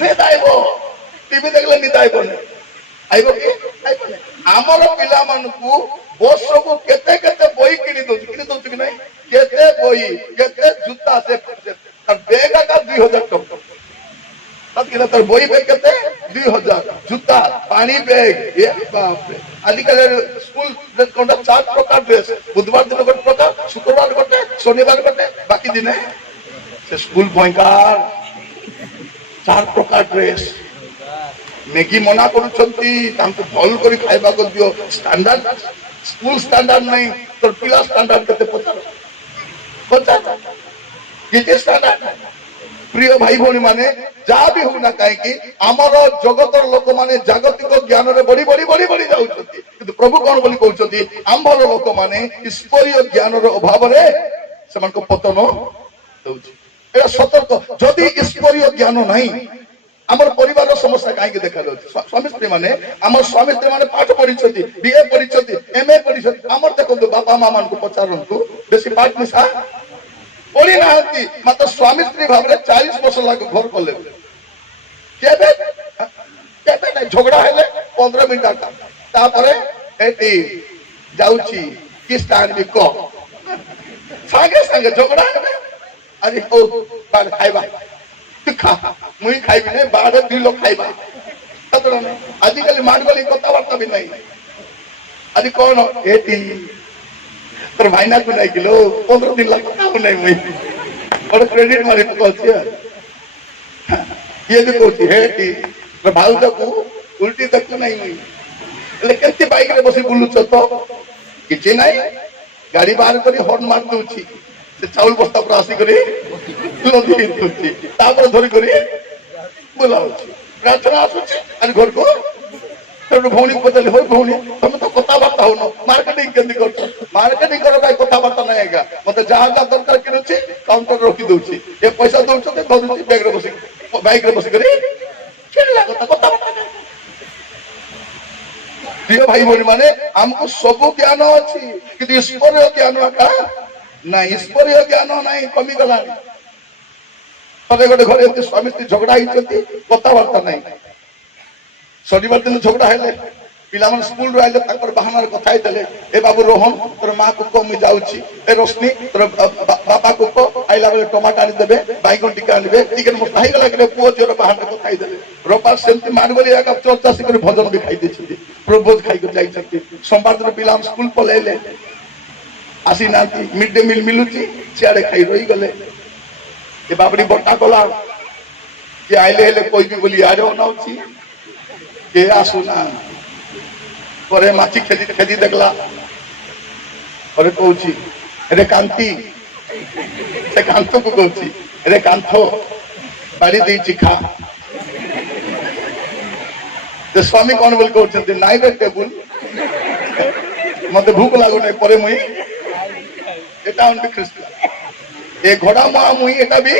नहीं दाइबो टीवी देखले नहीं दाइबो ने आइबो कि आइबो ने हमर पिला मन को वर्ष को केते केते बही किनी दो कि नहीं केते बही केते जूता से और बैग का 2000 टका तब कि तर बही बैग केते 2000 जूता पानी बैग ये बाप रे आजकल स्कूल कोंडा 4 प्रकार ड्रेस बुधवार दिन गोटे प्रकार शुक्रवार गोटे शनिवार गोटे बाकी दिन से स्कूल भयंकर 4 प्रकार ड्रेस मैगी मना करूछंती तांको भल करी खाइबा को दियो स्टैंडर्ड स्कूल स्टैंडर्ड नहीं तो पिला स्टैंडर्ड केते पचार किते स्टैंडर्ड प्रिय भाई भौणी माने जा भी हो ना काहे कि हमर जगतर लोक माने जागतिक ज्ञान रे बड़ी बड़ी बड़ी बड़ी जाउछंती किंतु प्रभु कोन बोली कहउछंती आंभर लोक माने ईश्वरीय ज्ञान रो अभाव रे समान को पतन दउछि एटा सतर्क जदी ईश्वरीय ज्ञान नहीं हमर परिवार रो समस्या काहे कि देखा जाउछि स्वामी स्त्री माने हमर स्वामी स्त्री माने पाठ पढिछंती बीए पढिछंती एमए पढिछंती हमर देखो बापा मां मान को पचारंतु बेसी पाठ निशा पढ़ी ना मात्र स्वामी स्त्री भाव 40 वर्ष लगे घर कले नहीं झगड़ा है 15 मिनट जाऊची किस भी कह सागे सागे झगड़ा है अरे ओ बार खाइबा तू खा मुई खाइबी नहीं बार 2 लोग खाइबा आजिकल मार गली कथबार्ता भी नहीं अरे कौन एटी तर भाईना को नहीं किलो 15 दिन लगता हूं नहीं मुई और क्रेडिट मारी तो कहती है ये भी कहती है कि भाऊ को उल्टी तक नहीं हुई लेकिन ती बाइक रे बसी बुलुछ तो किछि नहीं गाड़ी बाहर करी हॉर्न मार दूची से चाउल बस्ता पर आसी करी लदी दूची तापर धरि करी बोलाउची प्रार्थना आसुची अनि घर को तर भौणी पतले हो भौणी तुम तो कथा बार्ता हो न मार्केटिंग केंदी करछ मार्केटिंग करो भाई कथा बार्ता नहीं आएगा मते जहां दरकार किनुची काउंटर रोकी दूची ए पैसा दउछ ते धरुची बैग रे बसी बाइक रे बसी करी चिल्ला कथा बार्ता प्रिय भाई भौणी माने हमको सब ज्ञान अच्छी कि ईश्वरीय ज्ञान का ना ईश्वरीय ज्ञान ना कमी गला गोटे घर स्वामी स्त्री झगड़ा होती कथबार्ता ना शनिवार दिन झगड़ा है पिला स्कूल आइले बाहाना कथा ए बाबू रोहन तोर माँ को कह मुझे जाऊँगी ए रोशनी तोर बापा को कह आइला बेले टमाटो आनीदे बैगन टिके आनबे टिके मोटा होगा पुओ झीर बाहर कथा रविवार सेमती मारगली चर्च आसिक भजन भी खाई प्रबोध खाई जाइए सोमवार दिन पिला स्कूल पलैले आसी ना मिड डे मिल मिलूची सियाड़े खाई रही गले ये बाबड़ी बट्टा कला कि आइले हेले कोई भी बोली आड़े अनाऊँगी के आसुना पर माछी खेदी खेदी देखला और कहूँ रे कांति से कांथ को कहूँ रे कांथ बाड़ी दी खा स्वामी कौन बोल कहते नाई रे टेबुल मत भूख लागू ना पर मुई एटा उनके ख्रिस्टियन ए घोड़ा मुआ मुई एटा भी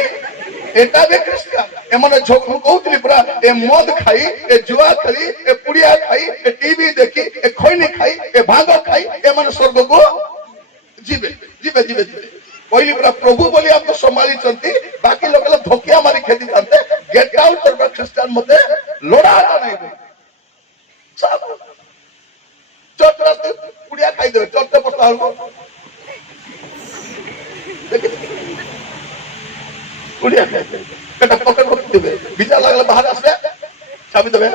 ख्रिस्टियन एमने झोकू कहूतली पूरा ए मद खाई ए जुआ खेली ए पुड़िया खाई ए टीवी देखी ए खैनी खाई ए भांग खाई ए माने स्वर्ग को जीवे जीवे जीवे जीवे कहली पूरा प्रभु बोली आपको संभाली चलती बाकी लोग धोकिया मारी खेती जानते गेट आउट कर ख्रिस्टियन मते लोड़ा नहीं चर्च रास्ते पुड़िया खाई देवे चर्चे पड़ता हूँ पुड़िया खाई देवे पकड़ पकड़ देवे विचार लगला बाहर आसले चाबी देवे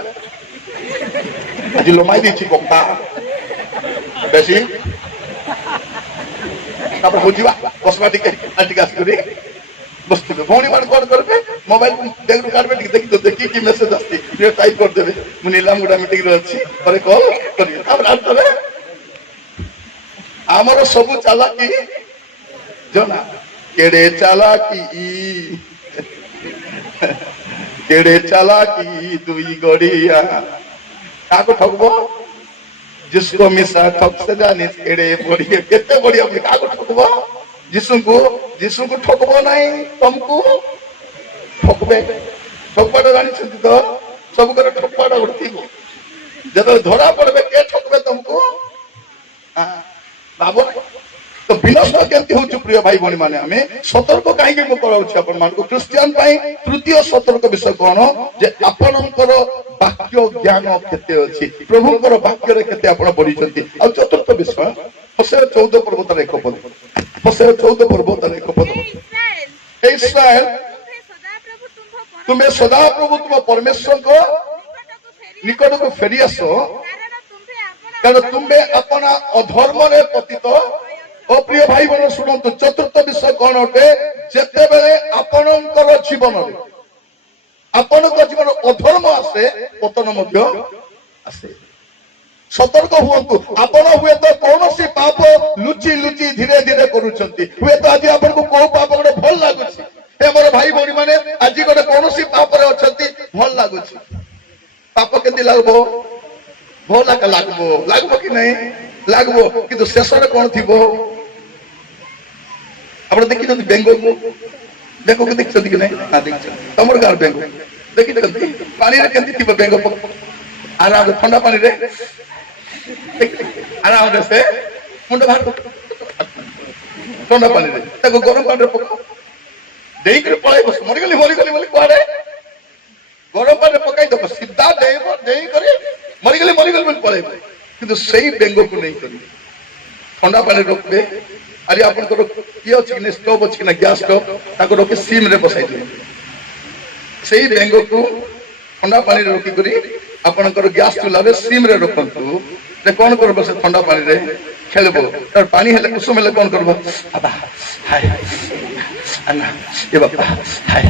आज लोमाई दी बक्ता बेसी तापर बुझिबा बसबा टिके टिके आसकरी बस्तु भौणी मान कॉल करबे मोबाइल देख काढबे देखि तो देखि की मेसेज आस्ती ये टाइप कर देबे मु नीलामगुडा मीटिंग रे अछि परे कॉल करियो तापर आतबे हमर सब चालाकी जना केड़े चालाकी केड़े चालाकी दुई गड़िया काको ठगबो जिसको मिसा ठग से जाने केड़े बढ़िया केते बढ़िया काको ठगबो जिसु को ठकबो नहीं तुमको ठकबे ठकबाटा जानी तो सब कर ठकबाटा उठी जब धरा पड़बे के ठकबे तुमको बाबू तो विनष्ट केमती होछु प्रिय भाई भौणी माने हमें सतर्क काहेकि मु कराउछि अपन मान को क्रिश्चियन पाई तृतीय सतर्क विषय कोन जे आपनकर वाक्य ज्ञान केते अछि प्रभुकर वाक्य रे केते आपण बढ़ी छथि आ चतुर्थ विषय होशे 14 पर्वत रे एक पद होशे 14 पर्वत रे एक पद हे इस्राएल तुम्हें सदा प्रभु तुम परमेश्वर को निकट को फेरी आसो कारण तुम्हें अपना अधर्म रे पतित ओ प्रिय भाई बहन शुणु चतुर्थ विषय कौन अटे जिते बेले आपणकर जीवन जीवन अधर्म आसे पतन मध्य आसे सतर्क हुआ आपण हुए तो कौन सी पाप लुचि लुचि धीरे धीरे करुछंती हुए तो आज आपन को को पाप गोटे भल लागुछि हे मोर भाई भौणी माने आज गोटे कौन सी पाप रे अछंती भल लागुछि पाप केति लागबो भल लागबो कि नहीं लागबो किंतु शेष रे कोन थिबो आपण देखि जदि बेंगो को देख छथि कि नहीं हां देख तमर गार बेंगो देखि देखि पानी रे केति थिबो बेंगो आराम ठंडा पानी रे आराम रे से मुंड बाहर ठंडा पानी रे ताको गरम पानी रे पका देई कर पळाई बस मरि गली बोली कोरे गरम पानी रे पकाई दो सीधा देई करे मरि गली बोली पळाई किंतु सही बेंगो को नहीं करी ठंडा पानी रखबे अरे आपन ये अच्छी कि स्टोव अच्छी ना गैस स्टोव ताको रखे सीम रे बसाई दे सही बेंगो को ठंडा पानी रे रखी करी आपन गैस चूल्हा रे सीम रे रखंतु ते कोन करबो से ठंडा पानी रे खेलबो तर पानी हेले कुसुम हेले कोन करबो बाबा हाय अन्ना ए बाबा हाय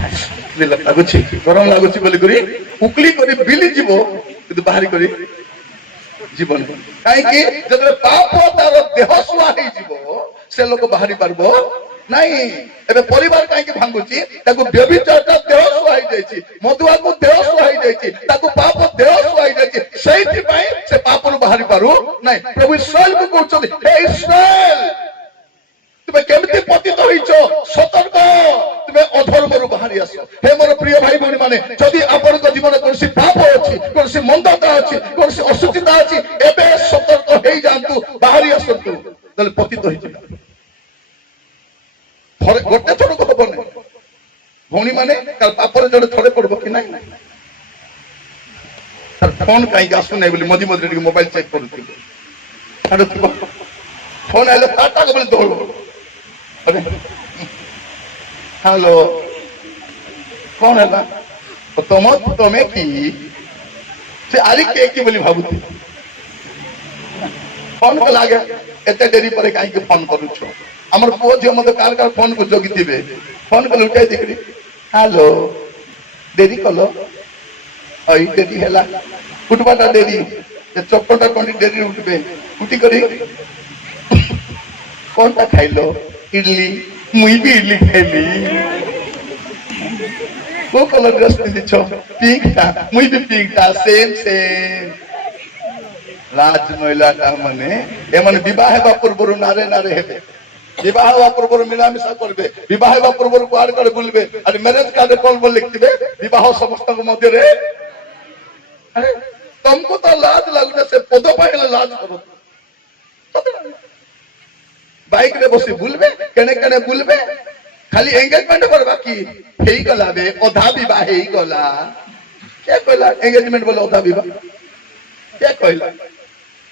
दिल लागुची गरम लागुची बोली करी उकली करी बिली जीवो किंतु बाहरी करी जीवन काई जब पाप तार देह सुआ ही जीवो से लोक बाहरी पारबो नहीं एबे परिवार काई भांगुची ताको व्यभिचारता देह सुहाई जायछि मधुआ को देह सुहाई जायछि ताको पाप देह सुहाई जायछि सेहि पई से पापरु बाहरी पारु नहीं प्रभु इस्राएल को कहउछथि हे इस्राएल তুমি কেমতি পতিত হইছ সতর্ক, তুমি অধর্মরু বাহারি আস। হে মোর প্রিয় ভাই ভଉଣୀ মানে, যদি আপনার জীবনে কোনসি পাপ আছে, কোনসি মন্দতা আছে, কোনসি অশুচিতা আছে, এবে সতর্ক হই যান্তু, বাহারি আসন্তু, তাহলে পতিত হইছে। থরে গোটে থরক হব না ভଉଣୀ মানে, কাল পাপরে জনে থরে পড়ব কি নাই। তার ফোন কাইকি আসু নাই বলি মজি মজি টিকে মোবাইল চেক করুছিল, ফোন আইলে তাকে বলে দৌড়। হ্যালো, কোন ହେଲା? ତମେ କି ସେ ଆରି କି ବୋଲି ଭାବୁଥିଲି। ଫୋନ କଲା ଆଜ୍ଞା, ଏତେ ଡେରି ପରେ କାହିଁକି ଫୋନ କରୁଛ? ଆମର ପୁଅ ଝିଅ ମତେ କାହାର କାହାର ଫୋନ କୁ ଜଗିଥିବେ। ଫୋନ କଲେ ଉଠାଇ ଦେଇକରି ହ୍ୟାଲୋ, ଡେରି କଲ, ଏଇ ଡେରି ହେଲା, ଉଠବାଟା ଡେରି, ଚପଟା କଣି ଡେରି ଉଠବେ, ଉଠି କରି କଣଟା ଖାଇଲ? ଇଡଲି। ମୁଇଁ ବି ଇଡଲି ଖାଇଲି। କୋଉ କଲର ଡ୍ରେସ ପିନ୍ଧିଛ? ପିଙ୍କଟା। ମୁଇଁ ବି ପିଙ୍କଟା, ସେମ୍ ସେମ୍। ରାଜ ମହିଳାଟା ମାନେ ଏମାନେ ବିବାହ ହେବା ପୂର୍ବରୁ ନାରେ ନାରେ ହେବେ, ବିବାହ ହେବା ପୂର୍ବରୁ ମିଳାମିଶା କରିବେ, ବିବାହ ହେବା ପୂର୍ବରୁ କୁଆଡେ କୁଆଡେ ବୁଲିବେ, ଆରେ ମ୍ୟାରେଜ କାର୍ଡ କଲ୍ ଲେଖିଥିବେ ବିବାହ ସମସ୍ତଙ୍କ ମଧ୍ୟରେ। ଆରେ ତମକୁ ତ ଲାଜ ଲାଗୁନି, ସେ ପଦ ପାଇଁ ହେଲେ ଲାଜ କର। বাইক রে বসে বুলবে, কেনে কেনে বুলবে, খালি এঙ্গেজমেন্ট করবা কি ହେଇଗଲା বে অধা বিবাহ ହେଇଗଲା। কে কইলা এঙ্গেজমেন্ট বলে অধা বিবাহ? কে কইলা?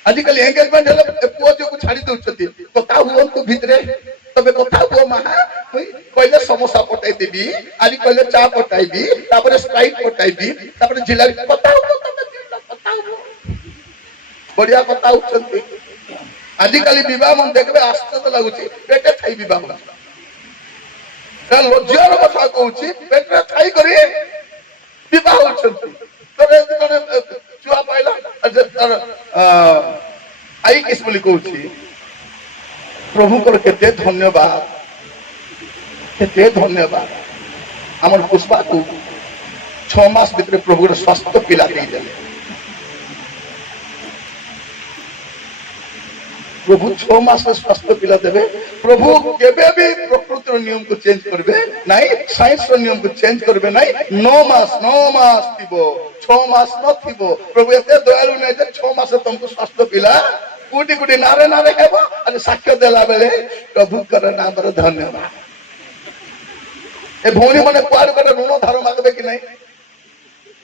আজকাল এঙ্গেজমেন্ট হলে পুଅ ଝିଅକୁ ଛାଡି ଦଉଛନ୍ତି, କଥା ହୁଅନ୍ତୁ ଭିତରେ, তবে কথা ହୁଅ ମାହା। କହିଲେ ସମୋସା ପଟାଇଦେବି, ଆଜି କହିଲେ ଚା ପଟାଇବି, ତାପରେ ସ୍ପ୍ରାଇଟ ପଟାଇବି, ତାପରେ ଜିଲାପି। କଥା ବଢିଆ କଥା ହଉଛନ୍ତି। ଆଜିକାଲି ବିବାହ ମାନେ ଦେଖିବେ ଆଶ୍ଚର୍ଯ୍ୟ ଲାଗୁଛି, ପେଟେ ଥାଇ ବିବାହ। ଲଜ୍ଜାର କଥା କହୁଛି, ପେଟରେ ଥାଇ କରି ବିବାହ ହଉଛନ୍ତି। ଛୁଆ ପାଇଲା ଆଇ କିସ୍ ବୋଲି କହୁଛି। ପ୍ରଭୁଙ୍କର କେତେ ଧନ୍ୟବାଦ, କେତେ ଧନ୍ୟବାଦ। ଆମର ପୁଷ୍ପାକୁ 6 ମାସ ଭିତରେ ପ୍ରଭୁ ଗୋଟେ ସ୍ୱାସ୍ଥ୍ୟ ପିଲା ଦେଇଦେଲେ। প্রভু 6 মাসে স্বাস্থ্য পিলা দেবে। প্রভু কেবে भी প্রকৃতির নিয়ম को चेंज করবে নাই, সায়েন্স র নিয়ম को चेंज করবে নাই। 9 মাস থিব, 6 মাস নথিব। প্রভু এতে দয়ালু নাই যে 6 মাসে তোমাকে স্বাস্থ্য পিলা কোটি কোটি নারে নারে হেব, আর সাক্ষ্য দেলা বেলে প্রভুଙ୍କର নামର ধন্যবাদ। এ ভଉଣୀ মানে କୁଆଡେ କୁଆଡେ ଋଣ ଧାର ମାଗବେ କି নাই,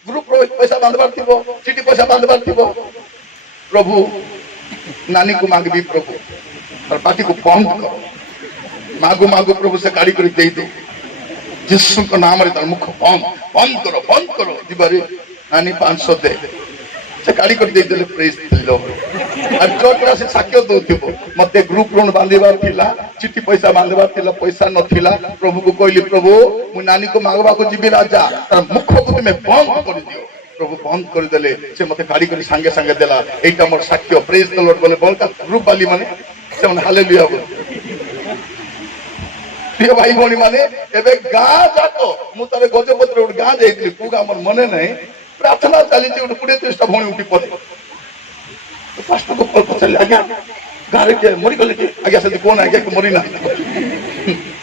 ଗ୍ରୁପ ପଇସା ବାନ୍ଧବାର ଥିବ, ଚିଠି ପଇସା ବାନ୍ଧବାର ଥିବ, ପ୍ରଭୁ नानी को मांगबी प्रभु, और पार्टी को बंद करो, मागो मागो प्रभु से गाड़ी कर दे दो, यीशु को नाम रे तार मुख बंद करो दिबारे नानी 500 दे से गाड़ी कर दे देले। प्रेज लो और चोटरा से साक्ष्य दोथिबो, मते ग्रुप ऋण बांधीबार थिला, चिट्ठी पैसा बांधीबार थिला, पैसा नथिला। प्रभु को कहली प्रभु मु नानी को मागबा को जीबी राजा, तार मुख को तुमे बंद कर दियो। प्रभु बंद कर देले, से मते गाड़ी कर संगे संगे देला। एटा मोर साक्ष्य। प्रेज द लॉर्ड बोले बोलता ग्रुप वाली माने से मन हालेलुया बोल। प्रिय भाई भौणी माने एबे गां जाको मु तरे गजपत्र उठ गां जाइतली, पूगा हमर मने नै, प्रार्थना चली जे 20-30 टा भौणी उठी पड़े। तो पास्टर को कॉल कर आज्ञा गारे के मरि गले के आज्ञा से कोन आज्ञा के मरि ना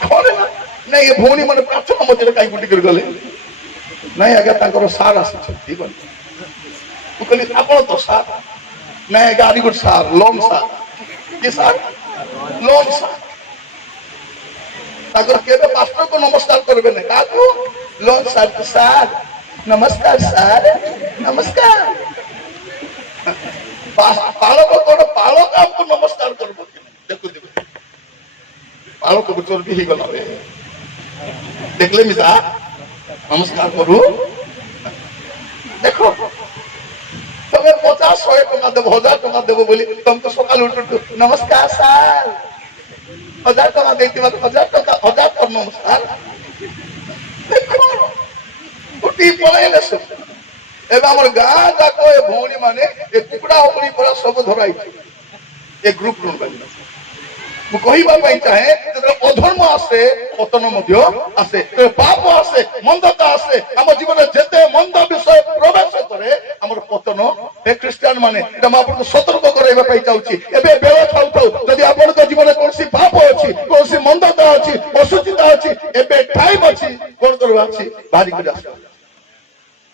कोन ना नै। ये भौणी माने प्रार्थना मते काई गुटी कर गले नहीं। आज्ञा तांकर सार आसी कहली आपण तो सार नहीं, गाड़ी गुड सार लोन सार ये सार लोन सार। केबे पास्टर को नमस्कार करबे ना, काकू लोन सार को सार नमस्कार, सार नमस्कार। पालक कोन पालक आपको नमस्कार करबो, देखो देखो पालक को चोर भी ही गला देखले मिसा नमस्कार करू। देखो तमे 50-100 टका देव, 1000 टका देव बोली तुमको सकाल उठ नमस्कार सार 1000 टका देती, 1000 टका 1000 कर नमस्कार। देखो उठी पळाइले सब। एबे हमर गां जाको ए भौणी माने ए कुकड़ा ओकड़ी पर सब धराई ए ग्रुप रून बाली। मु कहिबा पई चाहे जे अधर्म आसे पतन मध्य आसे, पाप आसे, मंदता आसे, हम जीवन जेते मंद विषय प्रवेश करे हमर पतन हे ख्रीस्टियान माने एटा मैं आपको सतर्क कराइबा पाई चाहूची एबे बेला थाउ थाउ जदि आपन के जीवन कोनसी पाप अछि कोनसी मंदता अछि असुचिता अछि एबे टाइम अछि कोन करबा अछि बाहरी के आस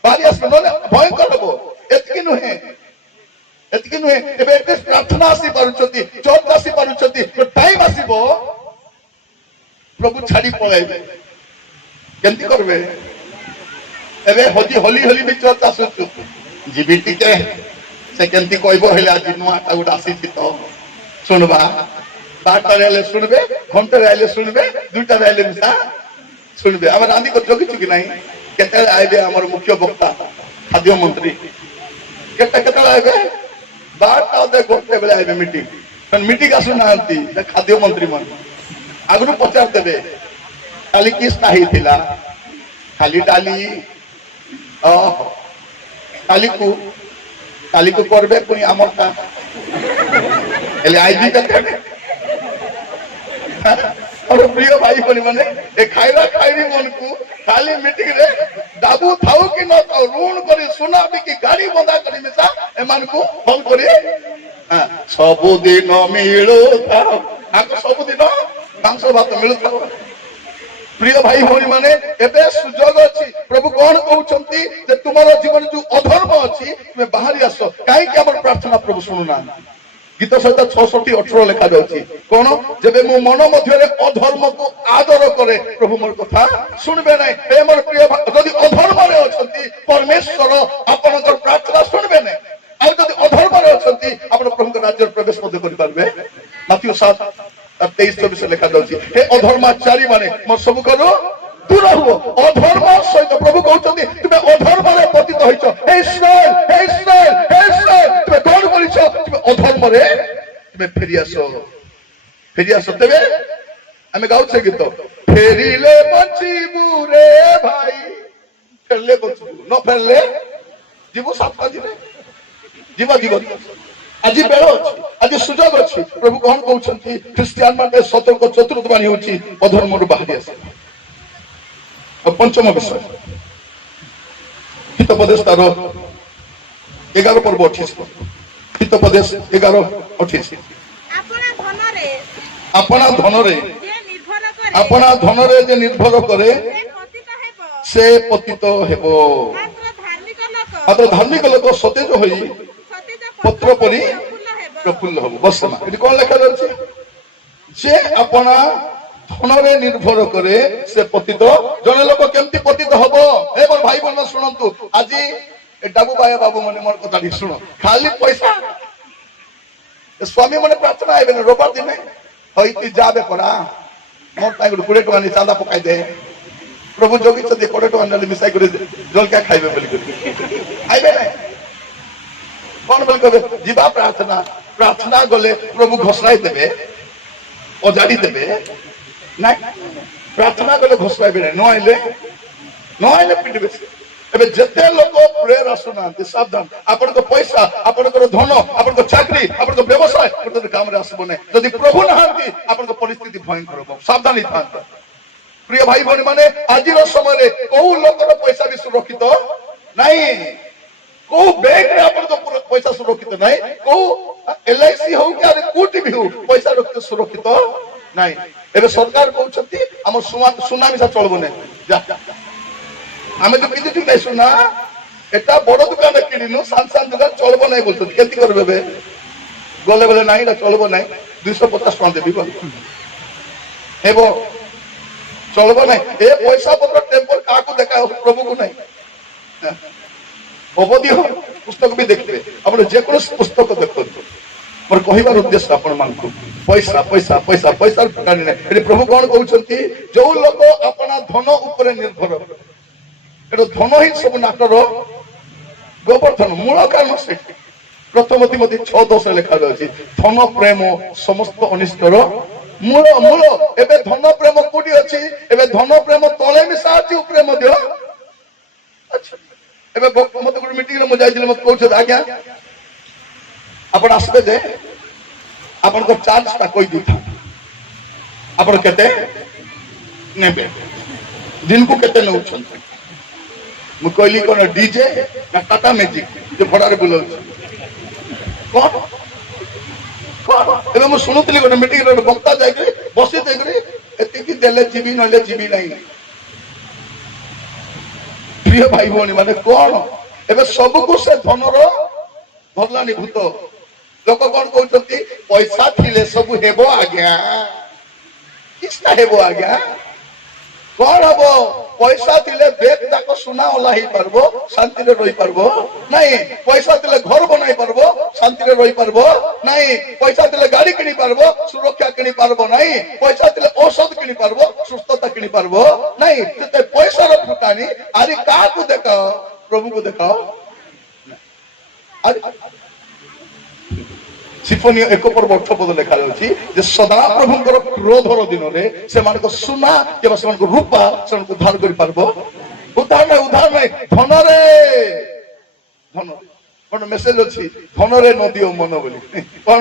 बाहरी आस नले भयंकर हबो एतकी नुहे एबे एते प्रार्थना आसी पारुचती चर्च आसी पारुचती तो टाइम आसीबो प्रभु छाड़ी पळाइबे केंती करबे एबे होली होली भी चर्च आसुचु जीबी टिके से केंती कहबो हेले आज नुआ आउट आसी तो सुनबा बारटा रेले सुनबे घंटे रेले सुनबे दुटा रेले मिसा सुनबे हमर आंधी को जोगी कि नहीं केते आइबे हमर मुख्य वक्ता खाद्य मंत्री केते आइबे बारटा अधे घंटे बेले आइबे मीटिंग आसु नांती खाद्य मंत्री मन आगु पचार देबे खाली किस नाही थिला खाली डाली काली को करबे पुनी हमरटा एले आईबी कते और प्रिय भाई बनी माने ए खाइरा खाइरी मन को खाली मीटिंग रे दाबू थाउ कि न थाउ ऋण करी सुना बिकी गाड़ी बंदा करी मिसा ए मन को फोन करी सब दिन मिलु थाउ आको सब दिन मांस भात मिलु थाउ प्रिय भाई भौणी माने एबे सुजोग अछि प्रभु कोन कहउछंती जे तुमरो जीवन जो अधर्म अछि तुमे बाहरी आसो काई कि हमर प्रार्थना प्रभु सुनुना गीत सहित 66 18 लिखा जाउछि कोन जेबे मो मन मध्य रे अधर्म को आदर करे प्रभु मोर कथा सुनबे नै हे मोर प्रिय यदि अधर्म रे अछंती परमेश्वर आपनकर प्रार्थना सुनबे नै आ यदि अधर्म रे अछंती आपन प्रभु के राज्य प्रवेश मध्य करि पारबे मत्ती 7 23 लिखा जाउछि हे अधर्माचारी माने मोर सब करो दूर हो अधर्म सहित प्रभु कहउछंती तुमे अधर्म रे पतित होइछो हे इस्राएल तुमे कोन करिछो तुमे अधर्म रे तुमे फेरी आसो तेबे हमें गाउछे गीत फेरिले बचिबु रे भाई फेरले बचिबु न फेरले जीवो सात दिने जीव आज बेल अच्छी आज सुजोग अच्छी प्रभु कौन कहते ख्रीस्टियान मान सतर्क चतुर्थ बाणी हूँ अधर्म बाहरी आस पंचम विषय हितोपदेश तार 11 पर्व 28 हितोपदेश 11 28 अपना धन रे जे निर्भर करे से पतित हेबो मात्र धार्मिक लोक सतेज होई पत्र परी प्रफुल्ल हम बसना ये कौन लिखा जाए जे अपना धन रे निर्भर करे से पतित जने लोक केमती पतित हबो ए मोर भाई बहन सुनंतु आज डाबू बाबू माने मोर कथा सुन खाली पैसा स्वामी माने प्रार्थना आइबे रविवार दिन होइति जाबे पड़ा मोर पाइ 20 टका नि चांदा पकाई दे प्रभु जोगी चदे 20 टका ने मिसाई करे जल क्या खाइबे बोली आइबे नै कौन बोल कबे जीवा प्रार्थना गले प्रभु घोषणाई देबे ओजाड़ी देबे नै प्रार्थना गले घोषणाई बेरे न आइले पिटबे एबे जते लोक प्रेयर आसुनांती सावधान आपन को पैसा आपन को धन आपन को चाकरी आपन को व्यवसाय आपन काम रे आसबो नै यदि प्रभु नहांती आपन को परिस्थिति भयंकर हो सावधान थांता प्रिय भाई बहन माने आजिर समय रे को लोकर पैसा भी सुरक्षित नहीं को बैंक रे आपन को पैसा सुरक्षित नहीं को एलआईसी हो के अरे कोटी भी हो पैसा रखते सुरक्षित नहीं एबे सरकार कहउछंती हम सुनामी सा चलबो नै जा हमें तो किछि ठीक नै सुना एटा बड़ दुकान किनिनु सान दुकान चलबो नै बोलतो केति करबे बे गले बेले नाही ना चलबो नै 250 टका देबी बोल हेबो चलबो नै ए पैसा पत्र टेम्पर काको देखा प्रभु को नहीं अवधि हो पुस्तक भी देखिए अपन जेको पुस्तक देखो मोर कहबार उद्देश्य आपण मान को पैसा पैसा पैसा पैसा प्रकार नै प्रभु कौन कहउछंती जो लोक अपना धन ऊपर निर्भर एतो धन ही सब नाटर गोवर्धन मूल कारण से प्रथम तिमोथी 6:10 लिखा जाउछि धन प्रेम समस्त अनिष्टर मूल मूल एबे धन प्रेम कोडी अछि एबे धन प्रेम तळे मिसा अछि ऊपर मध्य अच्छा एबे मत गुड मीटिंग रे म जाइदिले मत कहउछ आज्ञा आपण आसबे जे आपण को चार्ज ता कोई दिथा आपण केते नेबे दिन को केते नउछन मु कहली कोन डीजे ना टाटा मैजिक जे भड़ा रे बुलौ कौन कौन एबे मु सुनुतली गोटे मीटिंग रे बक्ता जाय के बसी जाय के एते की देले जीवी नले जीवी नहीं प्रिय भाई भौणी माने कौन एबे सब को से धनर धरलानी भूत लोक कौन कहते पैसा थिले सब हेबो आज्ञा किसना हेबो आज्ञा कौन हबो पैसा थिले बेग जाक सुना ओला ही परबो शांति रे रही परबो नहीं पैसा थिले घर बनाई परबो शांति रे रही परबो नहीं पैसा थिले गाड़ी किनी परबो सुरक्षा किनी परबो नहीं पैसा थिले औषध किनी परबो सुस्थता किनी परबो नहीं ते पैसा रो फुटानी आरी का को देखाओ प्रभु को देखाओ सिफोनी एक पर्व 8 पद लिखा जाउची जे सदा प्रभुଙ୍କର क्रोधर दिन रे से मान को सुना के से मान को रूपा से मान को उद्धार करि पारबो उद्धार नहीं धन रे धन कोन मेसेज अछि धन रे न दियो मन बोली कोन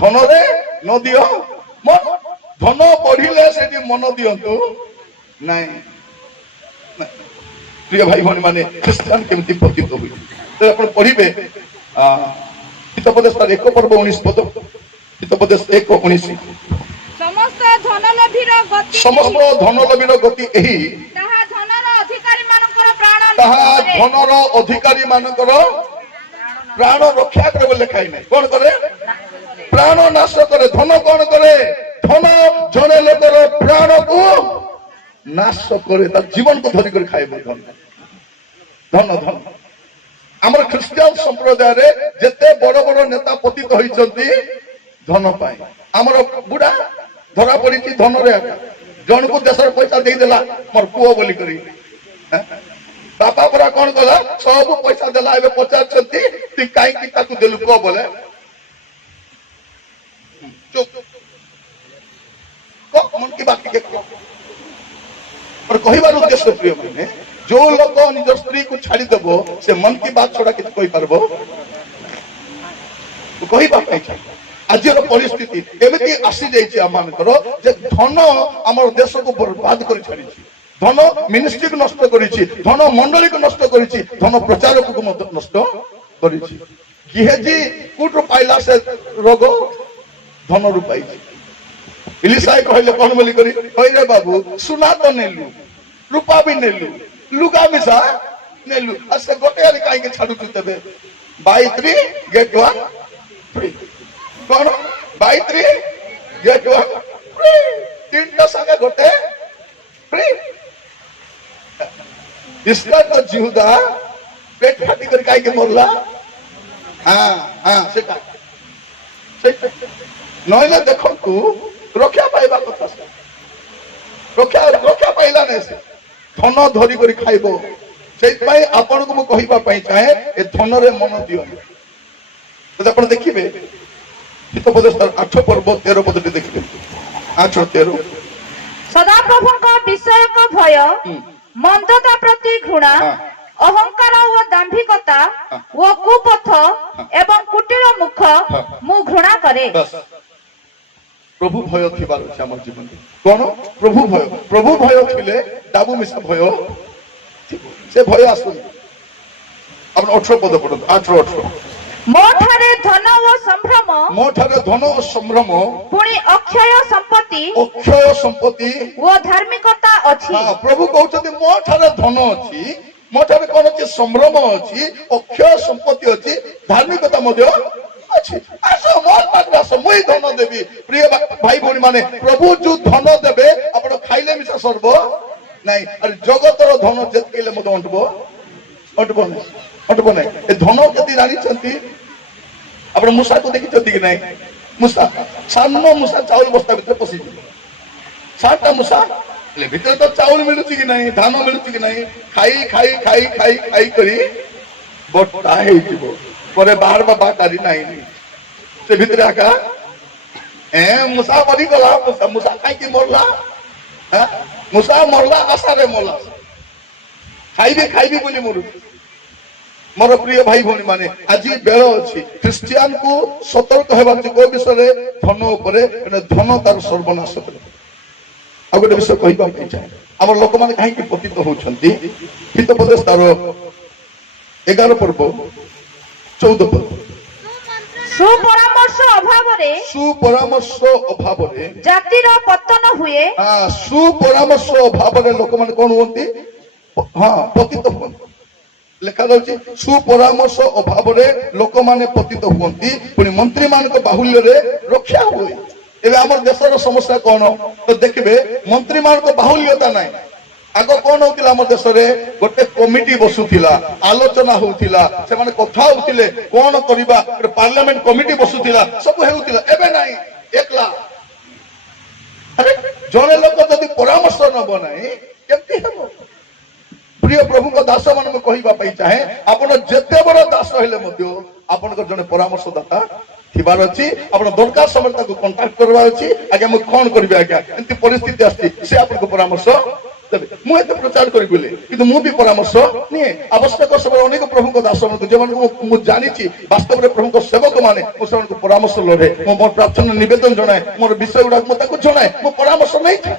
धन रे न दियो मन धन पढिले से मन दियंतु नहीं प्रिय भाई भौणी माने क्रिश्चियन केमति पतित होई तो आपण पढिबे हितोपदेश 1 पर्व 19 पद हितोपदेश 1:19 समस्त धनलोभीर गति एही ताहा धनर अधिकारी मानकर प्राण प्राण रक्षा करे लिखाई नै कोन करे प्राण नाश करे धन कोन करे धन जने लोकर प्राण को नाश करे तार जीवन को धरि कर खाइबो धन धन धन आमर ख्रिस्टियन संप्रदाय रे जेते बड़ बड़ नेता पतित होइचंती धन पाए आमर बुढ़ा धरा पड़ी धन रे जन को देशर पैसा दे देला मोर पुओ बोली करी बापा परा कोन कला सब पैसा देला एबे पचारचंती ती काई की ताकू देलु को बोले चुप को मन की बात के और कहिबार उद्देश्य प्रिय माने जो लोग निज स्त्री को छाड़ी देबो से मन की बात छोड़ा किछ कोई पारबो तो कहिबा पई छै आजर परिस्थिति एमिति आसी जाइछि आमानकर जे धन हमर देश को बर्बाद करि छाड़ी छी धन मिनिस्ट्री को नष्ट करि छी धन मंडली को नष्ट करि छी धन प्रचारक को नष्ट करि छी किहेजी कुट पाइला से रोग धन रु पाई छी इलिसाई कहले कोन बोली करी होय रे बाबू सुना तो नेलु रूपा भी नेलु लुगा मिसा नेलु असे गोटे आली काई के छाडु तबे बाई 3 गेट 1 फ्री कोन बाई 3 गेट 1 फ्री तीनटा संगे गोटे फ्री इसका तो जिहुदा पेट फाटी कर काई के मरला हां सेटा नइले देखो तू रक्षा पाइबा कथा रक्षा पाइला नै से धन धरी करी खाइबो से पई आपन को कहिबा पई चाहे ए धन रे मन दियो तो आपण देखिबे हितोपदेश 8 पर्व 13 पद देखिबे 8:13 सदा प्रभु का विषय का भय मंदता प्रति घृणा अहंकार व दांभिकता व कुपथ एवं कुटिल मुख मु घृणा करे बस प्रभु भय थिबार अछि हमर जीवन कोन प्रभु भय थिले दाबू मिसा भय से भय आसु अपन 18 पद पढो 8:18 मोठारे धन व संभ्रम पुणी अक्षय संपत्ति व धार्मिकता अछि हां प्रभु कहउछथि मोठारे धन अछि मोठारे कोन अछि संभ्रम अछि अक्षय संपत्ति अछि धार्मिकता मध्ये अछि आसो मोर पात्र समय धन देबी प्रिय भाई भौणी माने प्रभु जो धन देबे आपण खाइले मिसा सर्व नहीं अरे जगतर धन जेतकेले मत अटबो नहीं ए धन केति जानि छथि आपण मुसा को देखि छथि कि नहीं मुसा सानो मुसा चावल बस्ता भीतर पसी साटा मुसा ले भीतर तो चावल मिलुछि कि नहीं धान मिलुछि कि नहीं खाई करी बट्टा हे जिवो परे बाहर बाबा तारी नहीं से भीतर आका मुसा बड़ी गला मुसा खाई की मरला मुसा मरला आशा रे मरला खाइबी बोली मरु मोर प्रिय भाई भौणी माने आज बेल अछि क्रिश्चियन को सतर्क हेबा को विषय धन ऊपर धन तार सर्वनाश करे आ गोटे विषय कहिबा चाहे हमर लोक माने काहे कि पतित होछंती हितोपदेश तार 11 पर्व 14 पद ସୁପରାମର୍ଶ ଅଭାବରେ ଜାତିର ପତନ ହୁଏ। ସୁପରାମର୍ଶ ଅଭାବରେ ଲୋକମାନେ କଣ ହୁଅନ୍ତି? ପତିତ ହୁଅନ୍ତି। ଲେଖା ଯାଉଛି ସୁପରାମର୍ଶ ଅଭାବରେ ଲୋକମାନେ ପତିତ ହୁଅନ୍ତି, ପୁଣି ମନ୍ତ୍ରୀ ମାନଙ୍କ ବାହୁଲ୍ୟରେ ରକ୍ଷା ହୁଏ। ଏବେ ଆମର ଦେଶର ସମସ୍ୟା କଣ? ତ ଦେଖିବେ ମନ୍ତ୍ରୀ ମାନଙ୍କ ବାହୁଲ୍ୟତା ନାହିଁ। ଆଗ କଣ ହଉଥିଲା ଆମ ଦେଶରେ? ଗୋଟେ କମିଟି ବସୁଥିଲା, ଆଲୋଚନା ହଉଥିଲା, ସେମାନେ କଥା ହଉଥିଲେ କଣ କରିବା, ଗୋଟେ ପାର୍ଲାମେଣ୍ଟ କମିଟି ବସୁଥିଲା, ସବୁ ହେଉଥିଲା। ଏବେ ନାହିଁ, ଏକଲା। ଜଣେ ଲୋକ ଯଦି ପରାମର୍ଶ ନବ ନାହିଁ କେମିତି ହେବ? ପ୍ରିୟ ପ୍ରଭୁଙ୍କ ଦାସ ମାନଙ୍କୁ କହିବା ପାଇଁ ଚାହେଁ, ଆପଣ ଯେତେ ବଡ ଦାସ ହେଲେ ମଧ୍ୟ ଆପଣଙ୍କର ଜଣେ ପରାମର୍ଶଦାତା ଥିବାର ଅଛି। ଆପଣ ଦରକାର ସମୟରେ ତାକୁ କଣ୍ଟାକ୍ଟ କରିବାର ଅଛି। ଆଜ୍ଞା ମୁଁ କଣ କରିବି, ଆଜ୍ଞା ଏମିତି ପରିସ୍ଥିତି ଆସିଛି, ସେ ଆପଣଙ୍କୁ ପରାମର୍ଶ ଦେବେ। ମୁଁ ଏତେ ପ୍ରଚାର କରିବି କିନ୍ତୁ ମୁଁ ବି ପରାମର୍ଶ ନିଏ। ଆବଶ୍ୟକ ସମୟରେ ଅନେକ ପ୍ରଭୁଙ୍କ ଦାସ ମାନଙ୍କୁ ଯେମାନଙ୍କୁ ମୁଁ ଜାଣିଛି ବାସ୍ତବରେ ପ୍ରଭୁଙ୍କ ସେବକ ମାନେ, ମୁଁ ସେମାନଙ୍କୁ ପରାମର୍ଶ ଲୋଡ଼େ, ମୁଁ ମୋର ପ୍ରାର୍ଥନା ନିବେଦନ ଜଣାଏ, ମୋର ବିଷୟ ଗୁଡାକ ମୁଁ ତାକୁ ଜଣାଏ, ମୁଁ ପରାମର୍ଶ ନେଇଥାଏ।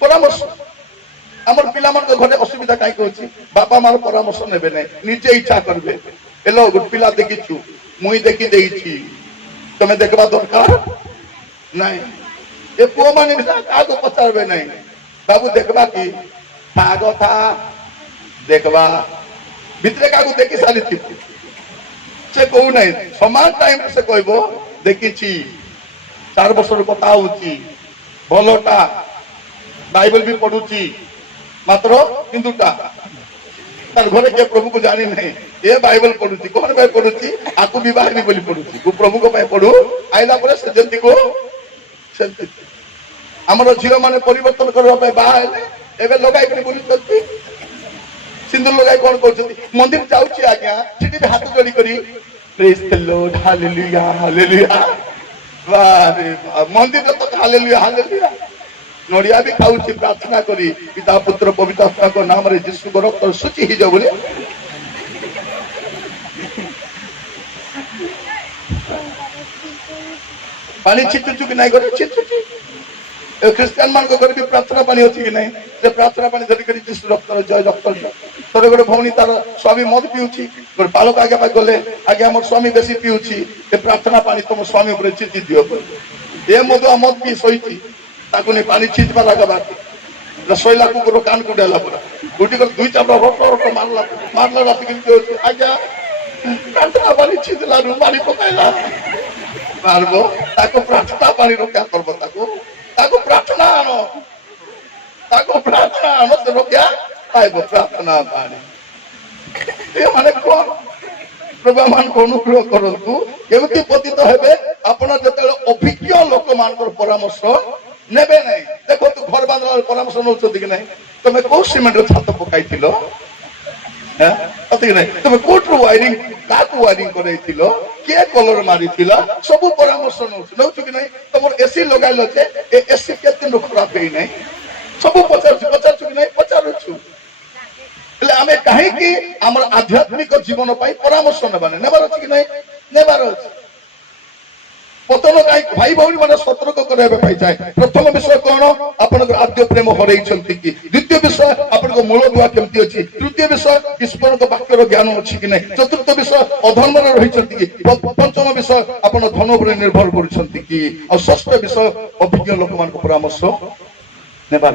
ପରାମର୍ଶ ଆମର ପିଲାମାନଙ୍କ ଘରେ ଅସୁବିଧା କାହିଁକି ଅଛି? ବାପା ମାର ପରାମର୍ଶ ନେବେ ନାହିଁ, ନିଜେ ଇଚ୍ଛା କରିବେ। ହେଲୋ ଗୋଟେ ପିଲା ଦେଖିଛୁ, ମୁଇଁ ଦେଖି ଦେଇଛି, ତମେ ଦେଖିବା ଦରକାର ନାଇଁ। ଏ ପୁଅ ମାନେ କାହାକୁ ପଚାରବେ ନାହିଁ। ବାବୁ ଦେଖବା କି କଥା ଦେଖବା ଭିତରେ କାହାକୁ ଦେଖି ସାରିଥିବ, ସେ କହୁନାହିଁ। ସମାନ ଟାଇମରେ ସେ କହିବ ଦେଖିଛି, 4 ବର୍ଷର କଥା ହଉଛି, ଭଲଟା, ବାଇବଲ ବି ପଢୁଛି, ମାତ୍ର ହିନ୍ଦୁଟା। ତାର ଘରେ କିଏ ପ୍ରଭୁକୁ ଜାଣି ନାହିଁ, ଏ ବାଇବଲ ପଢୁଛି। କଣ ପାଇଁ ପଢୁଛି? ଆକୁ ବିବାହ ବି ବୋଲି ପଢୁଛି। ପ୍ରଭୁଙ୍କ ପାଇଁ ପଢୁ, ଆଇଲା ପରେ ସେ ଯେମିତି କୋ ସେମିତି। ଆମର ଝିଅ ମାନେ ପରିବର୍ତ୍ତନ କରିବା ପାଇଁ ବାହା ହେଲେ ଏବେ ଲଗାଇକି ବୁଲୁଛନ୍ତି, ସିନ୍ଦୁର ଲଗାଇ କଣ କରୁଛନ୍ତି? ମନ୍ଦିର ଯାଉଛି ଆଜ୍ଞା, ସେଠି ବି ହାତ ଯୋଡି କରି ପ୍ରେଜ୍ ଦ ଲର୍ଡ, ହାଲେଲୁୟା ହାଲେଲୁୟା। ମନ୍ଦିର ତ ହାଲେଲୁୟା ହାଲେଲୁୟା। ନଡିଆ ବି ଖାଉଛି ପ୍ରାର୍ଥନା କରି, ପିତା ପୁତ୍ର ପବିତ୍ର ଆତ୍ମାଙ୍କ ନାମରେ ଯୀଶୁଙ୍କ ରକ୍ତ ଶୁଚି ହେଇଯାଉ ବୋଲି। ପାଣି ଛିଟୁଛୁ କି ନାଇଁ? ଘରେ ଛିଟୁଛି। ଖ୍ରୀଷ୍ଟିଆନ ମାନଙ୍କ ଘରେ ବି ପ୍ରାର୍ଥନା ପାଣି ଅଛି କି ନାହିଁ? ସେ ପ୍ରାର୍ଥନା ପାଣି ଧରିକରି ଯୀଶୁ ରକ୍ତର ଜୟ ରକ୍ତ। ଥରେ ଗୋଟେ ଭଉଣୀ ତାର ସ୍ୱାମୀ ମଦ ପିଉଛି, ଗୋଟେ ବାଳକ ଆଜ୍ଞା ପାଖ ଗଲେ, ଆଜ୍ଞା ମୋର ସ୍ୱାମୀ ବେଶୀ ପିଉଛି, ଏ ପ୍ରାର୍ଥନା ପାଣି ତମ ସ୍ୱାମୀ ଉପରେ ଛିଞ୍ଚି ଦିଅ। ଏ ମଦୁଆ ମଦ ପିଇ ଶୋଇଛି, ତାକୁ ନେଇ ପାଣି ଛିଞ୍ଚବା ଲାଗବା, ଶୋଇଲା କୁକୁର କାନ କୁଣ୍ଡେଇଲା ପୁରା ଉଠି କରି 2 ଚାପଡ଼ା ରଟ ମାରିଲା ରାତି କେମିତି ହଉଛି। ଆଜ୍ଞା ପ୍ରାର୍ଥନା ପାଣି ଛିଞ୍ଚିଲାରୁ ମାରି ପକାଇଲା। ମାରବ ତାକୁ ପ୍ରାର୍ଥନା ପାଣି ରକ୍ଷା କରବ। ତାକୁ ପ୍ରାର୍ଥନା ଆଣ, ତାକୁ ପ୍ରାର୍ଥନା ଆଣ, ସେ ରକ୍ଷା ପାଇବ। ପ୍ରାର୍ଥନା ପାଣି ମାନେ କଣ? ପ୍ରଭୁ ମାନଙ୍କୁ ଅନୁଗ୍ରହ କରନ୍ତୁ। କେମିତି ପତିତ ହେବେ? ଆପଣ ଯେତେବେଳେ ଅଭିଜ୍ଞ ଲୋକମାନଙ୍କର ପରାମର୍ଶ ନେବେ ନାହିଁ। ଦେଖନ୍ତୁ ଘର ବାନ୍ଧିବାର ପରାମର୍ଶ ନଉଛନ୍ତି କି ନାହିଁ? ତମେ କୋଉ ସିମେଣ୍ଟର ଛାତ ପକାଇଥିଲ? ତମେ କୋଉଠୁ ୱାଇରିଂ, କାହାକୁ ୱାଇରିଂ କରାଇଥିଲ, କିଏ କଲର ମାରିଥିଲା, ସବୁ ପରାମର୍ଶ ନଉଛୁ କି ନାହିଁ? ତମର ଏସି ଲଗାଇଲ ଯେ ଏ ଏସି କେତେ ଦିନ ଖରାପ ହେଇନାହିଁ, ସବୁ ପଚାରୁଛୁ କି ନାହିଁ? ପଚାରୁଛୁ। ହେଲେ ଆମେ କାହିଁକି ଆମର ଆଧ୍ୟାତ୍ମିକ ଜୀବନ ପାଇଁ ପରାମର୍ଶ ନେବାର ଅଛି କି ନାହିଁ? ନେବାର ଅଛି। ପତନ କାହିଁକି? ଭାଇ ଭଉଣୀ ମାନେ ସତର୍କ କରାଇବା ପାଇଁ ଚାହେଁ। ପ୍ରଥମ ବିଷୟ କଣ? ଆପଣଙ୍କର ଆଦ୍ୟ ପ୍ରେମ ହରେଇଛନ୍ତି କି? ଦ୍ୱିତୀୟ ବିଷୟ ଆପଣଙ୍କ ମୂଳ ଦୁଆ କେମିତି ଅଛି? ତୃତୀୟ ବିଷୟ ଈଶ୍ୱରଙ୍କ ବାକ୍ୟର ଜ୍ଞାନ ଅଛି କି ନାହିଁ? ଚତୁର୍ଥ ବିଷୟ ଅଧର୍ମରେ ରହିଛନ୍ତି କି? ପଞ୍ଚମ ବିଷୟ ଆପଣ ଧନ ଉପରେ ନିର୍ଭର କରୁଛନ୍ତି କି? ଆଉ ଷଷ୍ଠ ବିଷୟ ଅଭିଜ୍ଞ ଲୋକମାନଙ୍କ ପରାମର୍ଶ ନେବାର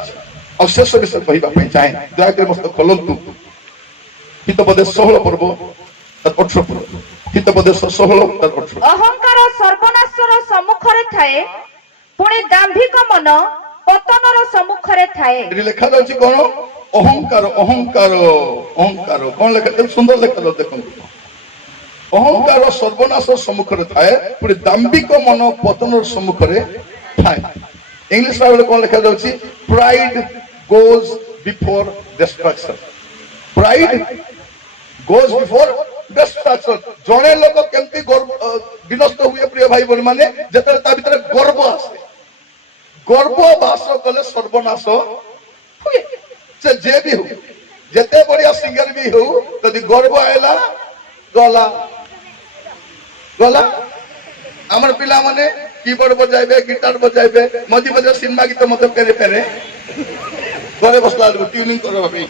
ଅଛି। ଆଉ ଶେଷ ବିଷୟ କହିବା ପାଇଁ ଚାହେଁ, ଦୟାକରି ମସ୍ତ ଖୋଲନ୍ତୁ ହିତୋପଦେଶ 16 ପର୍ବ 18 ପର୍ବ। ହିତୋପଦେଶ 16:18। ଅହଙ୍କାର ସର୍ବନାଶର ସମ୍ମୁଖରେ ଥାଏ, ପୁଣି ଦାମ୍ଭିକ ମନ ପତନର ସମ୍ମୁଖରେ ଥାଏ। ଏଠି ଲେଖା ଯାଉଛି କଣ? ଅହଙ୍କାର। କଣ ଲେଖା? ସୁନ୍ଦର ଲେଖା ଯାଉଛି, ଦେଖନ୍ତୁ। ଅହଙ୍କାର ସର୍ବନାଶ ସମ୍ମୁଖରେ ଥାଏ, ପୁଣି ଦାମ୍ଭିକ ମନ ପତନର ସମ୍ମୁଖରେ ଥାଏ। ଇଂଲିଶ ବାଇବଲରେ କଣ ଲେଖା ଯାଉଛି? Pride goes before destruction. Pride goes before destruction. ଜଣେ ଲୋକ କେମିତି ବିନଷ୍ଟ ହୁଏ ପ୍ରିୟ ଭାଇ ଭଉଣୀ ମାନେ? ଯେତେବେଳେ ତା ଭିତରେ ଗର୍ବ ଆସେ। ଗର୍ବ ବାସ କଲେ ସର୍ବନାଶ ହୁଏ। ସେ ଯେ ବି ହଉ, ଯେତେ ବଢିଆ ସିଙ୍ଗର ବି ହଉ, ଯଦି ଗର୍ବ ଆଇଲା ଗଲା। ଆମର ପିଲାମାନେ କିବୋର୍ଡ ବଜାଇବେ, ଗିଟାର ବଜାଇବେ, ମଝି ମଝିରେ ସିନେମା ଗୀତ ମଧ୍ୟ ଫେରେ ଘରେ ବସିଲା ବେଳକୁ ଟ୍ୟୁନିଂ କରିବା ପାଇଁ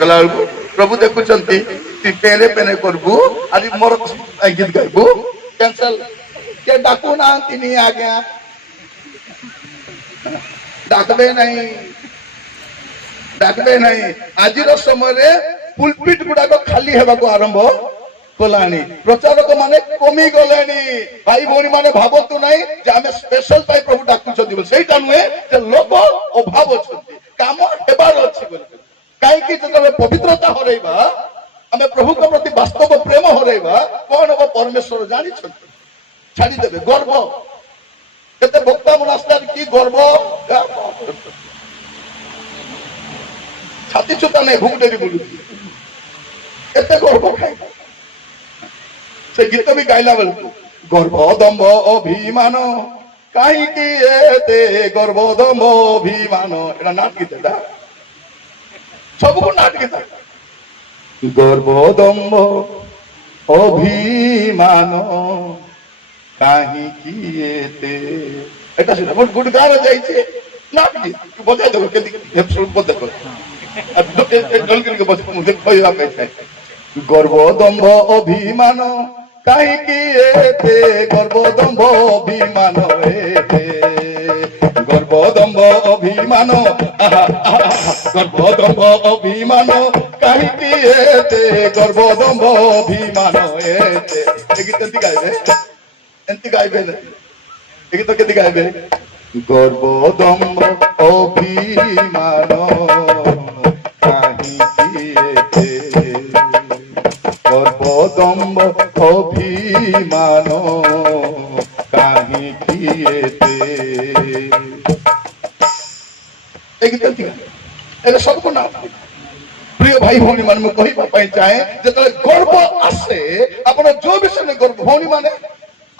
ଗଲା ବେଳକୁ प्रभु देखुचंती तु पेरे पेरे करबू आदि मोर गीत गाइबू कैंसल के डाकू ना तिनी आ गया डाकबे नहीं आज समय रे पुलपिट गुडा को खाली हेबा को आरंभ कलानी प्रचारक माने कमी गलेनी भाई भौणी माने भाबतु नाही जे आमे स्पेशल पाई प्रभु डाकु छथि सेटा नुहे जे लोक अभाव छथि काम हेबार अछि बोल काई कि जतले पवित्रता हरैबा आमे प्रभु के प्रति वास्तव प्रेम हरैबा कोन हो परमेश्वर जानि छथि छाडी देबे गर्व केते भक्ता मनस्तार की गर्व छाती छुता नहीं घुंगटेरी बोलू एते गर्व खाई से गीत भी गाइला बेलू गर्व दम्भ अभिमान कहीं गर्व दम्भ अभिमान एटा नाट गीत सब नाट गीत गर्व दम्भ अभिमान कहीं गुड गान जाइए नाट गीत बजाय देव के देखो गर्व दम्भ अभिमान कहीं गर्व दम्भ अभिमान गर्व दम्भ अभिमान गर्व दम्भ अभिमान कहीं गर्व दम्भ अभिमान गीत एंती गाइबे गीत के गाइबे गर्व दम्भ अभिमान गर्व दम्भ अभिमान कहीं सबको ना प्रिय भाई भौणी मान कही चाहे जो गर्व आसे आप जो विषय में गर्व भौणी माने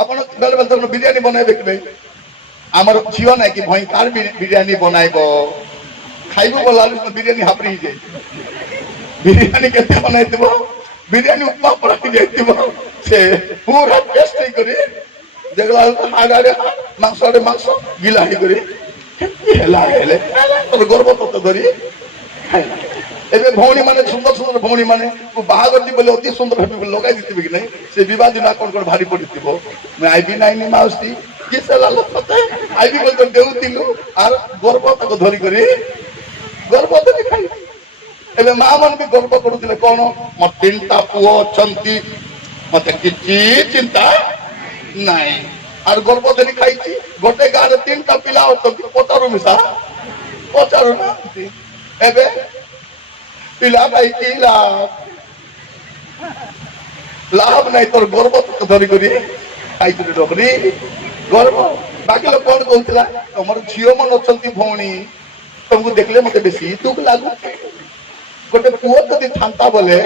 बेले बेले बिरियानी बनैबे कि आमर झील ना कि भाई कार बिरियानी बनाइब खाइबो बोला बिरियानी हापरी जाए बिरियानी केते बनाइ देबो बिरियानी उपमा पराई जाइतिबो से पूरा टेस्ट करी देखला हाडारे मांस गिला ही करी हेला हेले तो गर्व तो धरी एबे भौणी माने सुंदर सुंदर भौणी माने बाहागर दी बोले अति सुंदर हेबे लगाई दितिबे कि नहीं से विवाद ना कोन भारी पड़ितिबो मैं आईबी नहीं माउसी कि से लाल पते आईबी बोल तो देउतिलु आर गर्व तक धरी करी गर्व तो खाई एबे मां मन भी गर्व करूतिले कोन म तीनटा पुओ चंती मते किछि चिंता नाही आर गर्व धरी खाइछि गोटे गार तीनटा पिला होतंती पोतारो मिसा पोचारो ना एबे पिला भाई की लाभ नहीं तोर गर्व तो धरी करी खाई डोकरी गर्व बाकी लोग कौन कहला तुम झील मन अच्छा भौणी तुमको देखले मत बेसी दुख लागू गोटे पुओ जदि था बोले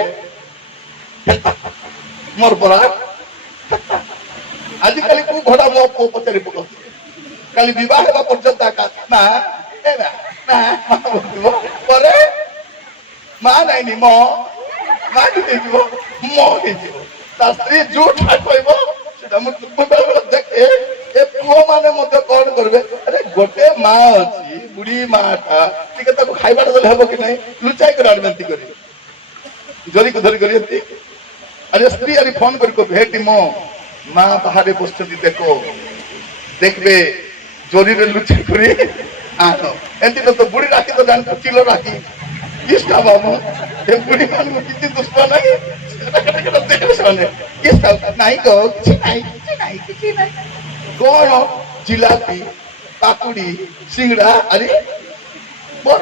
मोर परा आजिकल को घोड़ा मो पुओ पचारि पक काली विवाह हेबा पर्यंत ना परे मां नहीं मो मां मो स्त्री जो कहबो देखे ए पुओ माने मते कोन करबे अरे गोटे मां अछि बुढ़ी माटा टिके ताको खाइबा दले हेबो कि नहीं लुचाई कर आनबंती करी जोरी को धरी करी एती अरे स्त्री अरे फोन करी को भेटी मो मां बाहरे बसती देखो देखबे जोरी रे लुचाई करी आनो एंती तो बुढ़ी राखी तो जान किलो राखी किसका बाबू ये बुढ़ी मान को कितनी दुश्मन है नहीं को किसी नहीं कौन जिलापी पाकुड़ी सिंगड़ा अरे बर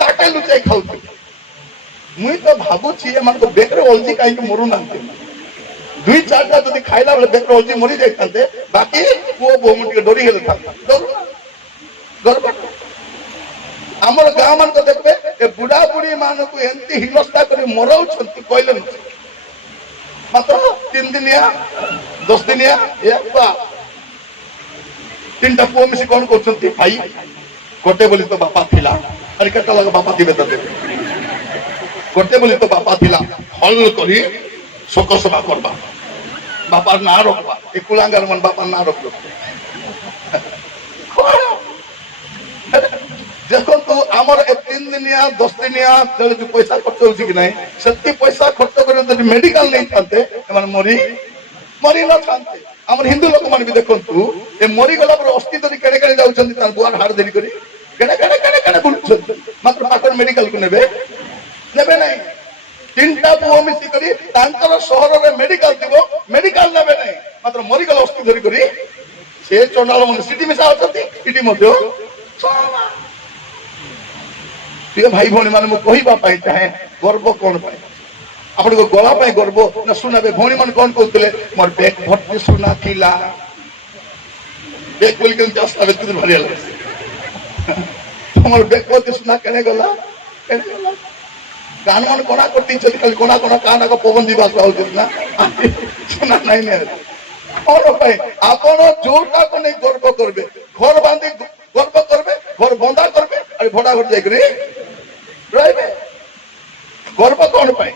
ताका लुचाई खाऊ मुई तो भाबुची एमान को बेकरे ओलजी काई मरु नांते दुई चारटा जदि खाइला बेले बेकरे ओलजी मरी जाइतांते बाकी वो बोमुटी डोरी हेले था गर्व आमर गाँ मान को देखबे ए बुढ़ा बुढ़ी मान को एंती हिंसा करी मराउ छंती कहले न मात्र 3 दिनिया 10 दिनिया एक तीनटा पुओ मिसी कौन करछंती भाई गोटे बोली तो बापा थिला अरे केटा लगा बापा दिबे तते गोटे बोली तो बापा थिला हल करी शोक सभा करबा बापार ना रखबा ए कुलांगार मन बापार ना रखबा ଦେଖନ୍ତୁ ଆମର ଏ 3 ଦିନିଆ 10 ଦିନିଆ ଯୋଉ ପଇସା ଖର୍ଚ୍ଚ ହଉଛି କି ନାହିଁ, ସେତିକି ପଇସା ଖର୍ଚ୍ଚ କରି ଯଦି ମେଡିକାଲ ନେଇଥାନ୍ତେ ଏମାନେ ମରି ନଥାନ୍ତେ। ଆମର ହିନ୍ଦୁ ଲୋକମାନେ ବି ଦେଖନ୍ତୁ, ଏ ମରିଗଲା ପରେ ଅସ୍ଥି ଧରି କେଣେ କେଣେ ଯାଉଛନ୍ତି, ତାର ବୁଆର ହାଡ଼ ଧରି କରି କେଣେ କେଣେ କେଣେ କେଣେ ବୁଲୁଛନ୍ତି, ମାତ୍ର ପାଖରେ ମେଡିକାଲକୁ ନେବେ ନାହିଁ। 3ଟା ପୁଅ ମିଶିକରି ତାଙ୍କର ସହରରେ ମେଡିକାଲ ଥିବ, ମେଡିକାଲ ନେବେ ନାହିଁ, ମାତ୍ର ମରିଗଲା ଅସ୍ଥି ଧରି କରି ସେ ଚଣ୍ଡାଳ ମାନେ ସିଟି ମିଶା ଅଛନ୍ତି, ଏଠି ମଧ୍ୟ ପ୍ରିୟ ଭାଇ ଭଉଣୀ ମାନେ, ମୁଁ କହିବା ପାଇଁ ଚାହେଁ ଗର୍ବ କଣ ପାଇଁ? ଆପଣଙ୍କ ଗଳା ପାଇଁ ଗର୍ବ ନା ସୁନାବେ? ଭଉଣୀ ମାନେ କଣ କହୁଥିଲେ, ମୋର ବେଗ ଭର୍ତ୍ତି ସୁନା ଥିଲା, ବେଗ ବୋଲି କେମିତି ଆସିଲା ବେଗ ଭାରି ହେଲା, ତମର ବେଗ ଭର୍ତ୍ତି ସୁନା କେଣେ ଗଲା? କାନ ମାନେ କଣା କରିଦେଇଛନ୍ତି, ଖାଲି କଣା କାନ ପବନ ଯିବା ହଉଛନ୍ତି ନା, ସୁନା ନାଇଁ କଣ ପାଇଁ? ଆପଣ ଯୋଉଟାକୁ ନେଇ ଗର୍ବ କରିବେ, ଘର ବାନ୍ଧି ଗର୍ବ କରିବେ, ଘର ବନ୍ଧା କରିବେ, ଆଉ ଭଡା ଘର ଯାଇକରି ରହିବେ, ଗର୍ବ କଣ ପାଇଁ?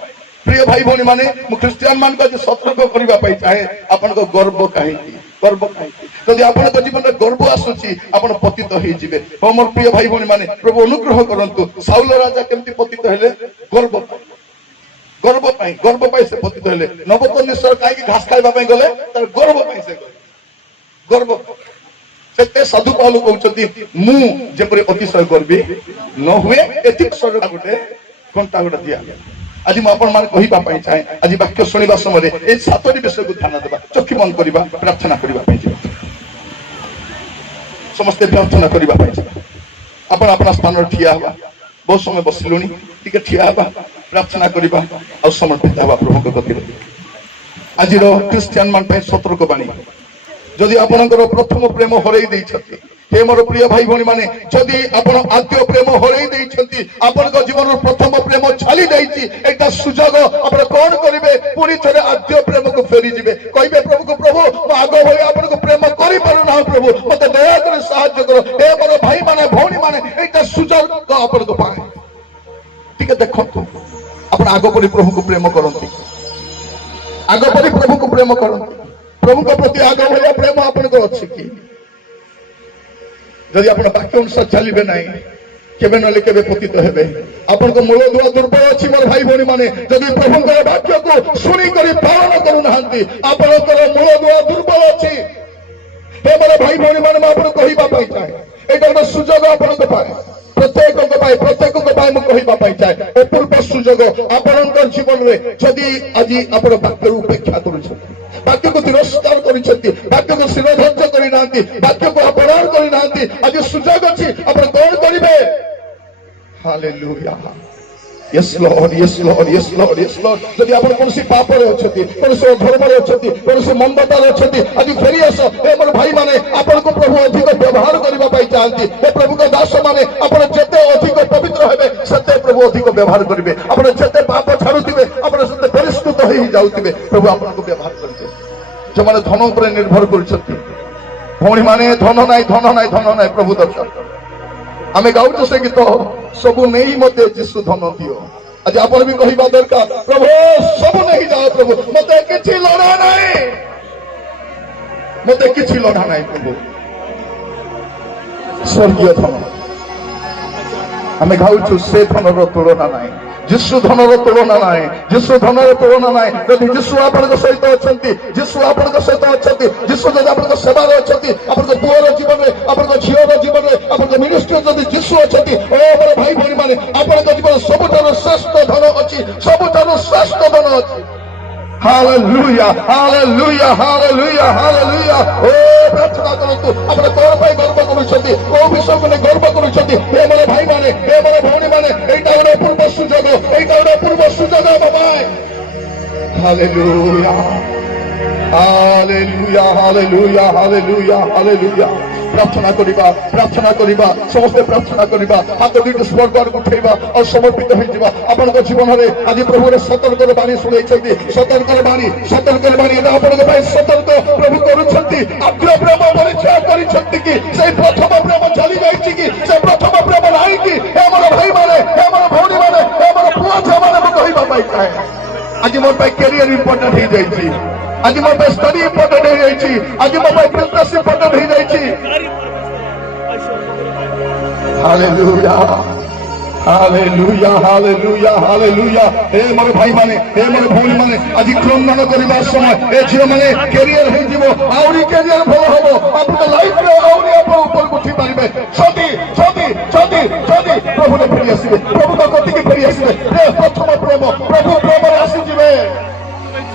ପ୍ରିୟ ଭାଇ ଭଉଣୀ ମାନେ, ମୁଁ ଖ୍ରୀଷ୍ଟିଆନ ମାନଙ୍କୁ ଆଜି ସତର୍କ କରିବା ପାଇଁ ଚାହେଁ, ଆପଣଙ୍କ ଗର୍ବ କାହିଁକି? ଯଦି ଆପଣଙ୍କ ଜୀବନରେ ଗର୍ବ ଆସୁଛି, ଆପଣ ପତିତ ହେଇଯିବେ। ହଁ ମୋର ପ୍ରିୟ ଭାଇ ଭଉଣୀ ମାନେ, ପ୍ରଭୁ ଅନୁଗ୍ରହ କରନ୍ତୁ। ସାଉଲ ରାଜା କେମିତି ପତିତ ହେଲେ? ଗର୍ବ ପାଇଁ ସେ ପତିତ ହେଲେ। ନବୁକଦ୍ନେସର କାହିଁକି ଘାସ ଖାଇବା ପାଇଁ ଗଲେ? ତାର ଗର୍ବ ପାଇଁ ସେ ଗଲେ, ଗର୍ବ। ସେତେ ସାଧୁ ପାଉଲ କହୁଛନ୍ତି, ମୁଁ ଯେପରି ଅତିଶୟ ଗର୍ବୀ ନ ହୁଏ, ଏତିକି ଗୋଟେ ଘଣ୍ଟା ଗୋଟେ ଦିଆ। ଆଜି ମୁଁ ଆପଣ ମାନେ କହିବା ପାଇଁ ଚାହେଁ, ଆଜି ବାକ୍ୟ ଶୁଣିବା ସମୟରେ এই 7ଟି ବିଷୟକୁ ଧ୍ୟାନ ଦେବା, ଚକ୍ଷୁ ବନ୍ଦ କରିବା, ପ୍ରାର୍ଥନା କରିବା ପାଇଁ ଯିବା, ସମସ୍ତେ ପ୍ରାର୍ଥନା କରିବା ପାଇଁ ଯିବା। ଆପଣ ଆପଣ ସ୍ଥାନରେ ଠିଆ ହେବା, ବହୁତ ସମୟ ବସିଲୁଣି, ଟିକେ ଠିଆ ହେବା, ପ୍ରାର୍ଥନା କରିବା ଆଉ ସମର୍ପିତ ହେବା ପ୍ରଭୁଙ୍କ କତିରେ। ଆଜିର ଖ୍ରୀଷ୍ଟିଆନ ମାନ ପାଇଁ ସତର୍କ ବାଣୀ, ଯଦି ଆପଣଙ୍କର ପ୍ରଥମ ପ୍ରେମ ହରେଇ ଦେଇଛନ୍ତି, हे मोर प्रिय भाई भौणी माने, जदि आपण आद्य प्रेम हरई देइछंती, आपनक जीवन प्रथम प्रेम छाली जाईची, एटा सुजोग आपण कोन करिवे? पुनी थरे आद्य प्रेम को फेरी जिवे, कहिबे प्रभु को, प्रभु मो आगो भई आपनक प्रेम करि पारु ना, प्रभु मते दया करे सहाय्य करो। हे मोर भाई माने भौणी माने, एटा सुजोग आपनक पाए। ठीक है, देखंतु आपण आगो परि प्रभु को प्रेम करंती, आगो परि प्रभु को प्रेम करंती, प्रभु को प्रति आगो भई प्रेम आपनक अछि कि? जदि आप वाक्य अनुसार चलिए ना, केवे नले केवे पतित हेबे। आपन को मूल दुआ दुर्बल अछि मोर भाई भौणी माने, जदि प्रभु के वाक्य को सुनी करी पालन करू नाहंती, आपन को मूल दुआ दुर्बल अछि। हे मोर भाई भौणी माने, मैं आपन कहिबा पाई चाहे, एटा एक सुजोग आपन को पाए, प्रत्येक को पाए मु कहिबा पाई चाहे, अपूर्व सुजोग आपन जीवन में। जदि आज आपन वाक्य उपेक्षा करूछथि, वाक्य को तिरस्कार करिसेंती, वाक्य को शिरोधार्य करि नांती, वाक्य को अपराध करि नांती, आज सुजोग अछि, आपण कोन करिवे? Hallelujah, yes Lord, yes Lord, yes Lord, yes Lord. जदि आपण कोनसी पाप रे अछथि, कोनसी धर्म रे अछथि, कोनसी मंदता रे अछथि, आज फेरी आस। हे मोर भाई माने, आपण को प्रभु अधिक व्यवहार करिबा पाई चाहंती। हे प्रभु का दास माने, आपण जते अधिक पवित्र हेबे, सते प्रभु अधिक व्यवहार करिवे। आपण जते पाप छाडुथिबे, आपण सते परिष्कृत होई जाउथिबे, प्रभु आपण को व्यवहार करिवे। जो माने धन ऊपर निर्भर करछथि, भौणी माने धन नाई, धन नाई, धन नाई, प्रभु दर्शन आमे गाउछु से गीत, सबु नहीं मते जिसु धन दियो। आज आपण भी कहिबा दरकार, प्रभु सबु नहीं जाओ, प्रभु मते किछि लोड़ा नाही, मते किछि लोड़ा नाही, प्रभु स्वर्गीय धन आमे गाउछु, से धनर तुलना नाही, जिसु धनर तुलना नाही, जिसु धनर तुलना नाही। जदि जिसु आपनक सहित अछंती, जिसु आपनक सहित अछंती, जिसु जदि आपनक सेवा रे अछंती, आपनक पुअर जीवन रे, आपनक झियर जीवन रे, आपनक मिनिस्ट्री जदि जिसु अछंती, ओ मोर भाई भौणी माने, आपनक जीवन सबुठारु श्रेष्ठ धन अछि, सबुठारु श्रेष्ठ धन अछि। Hallelujah, hallelujah, hallelujah, hallelujah. ओ प्रार्थना करतु, आपण कोन पई गर्व करूछथि, को विषय को गर्व करूछथि। हे मोर भाई माने, हे मोर भौणी माने, एटा गोटे पूर्व सुजोग, एटा गोटे पूर्व सुजोग बाबा। Hallelujah, hallelujah, hallelujah, hallelujah, hallelujah. प्रार्थना करिबा, प्रार्थना करिबा, समस्त प्रार्थना करिबा, हाथ दुइटा स्वर्ग को उठेबा और समर्पित होई जिबा। आपन को जीवन रे आज प्रभु रे सतर्क रे बाणी सुनै छथि, सतर्क रे बाणी, सतर्क रे बाणी आपन के भाई सतर्क प्रभु करूछथि। आद्य प्रेम परिचय करिछथि कि से प्रथम प्रेम चली जाईछि कि से प्रथम प्रेम नाही कि? हे मोर भाई माने, हे मोर भौणी माने, हे मोर पुआ छ माने, मु कहिबा पाई चाहे, आज मोर पाई कैरियर इंपोर्टेंट हो जाईछि, आज मोर पाई स्टडी इंपोर्टेंट हो जाईछि, आज मोर पाई बिजनेस इंपोर्टेंट हो जाईछि। Hallelujah hallelujah hallelujah hallelujah. ଏ ମୋର ଭାଇମାନେ, ଏ ମୋର ଭଉଣୀମାନେ, ଆଜି କ୍ରନ୍ଦନ କରିବା ସମୟ। ଏ ଝିଅମାନେ କ୍ୟାରିୟର ହେଇଯିବ, ଆହୁରି କ୍ୟାରିୟର ଭଲ ହବ, ଆପଣଙ୍କ ଲାଇଫରେ ଆହୁରି ଆପଣ ଉପରକୁ ଉଠି ପାରିବେ। ଯଦି ଯଦି ଯଦି ଯଦି ପ୍ରଭୁରେ ଫେରି ଆସିବେ, ପ୍ରଭୁଙ୍କ କତିକି ଫେରି ଆସିବେ, ପ୍ରଥମ ପ୍ରେମ ପ୍ରଭୁ ପ୍ରେମରେ ଆସିଯିବେ।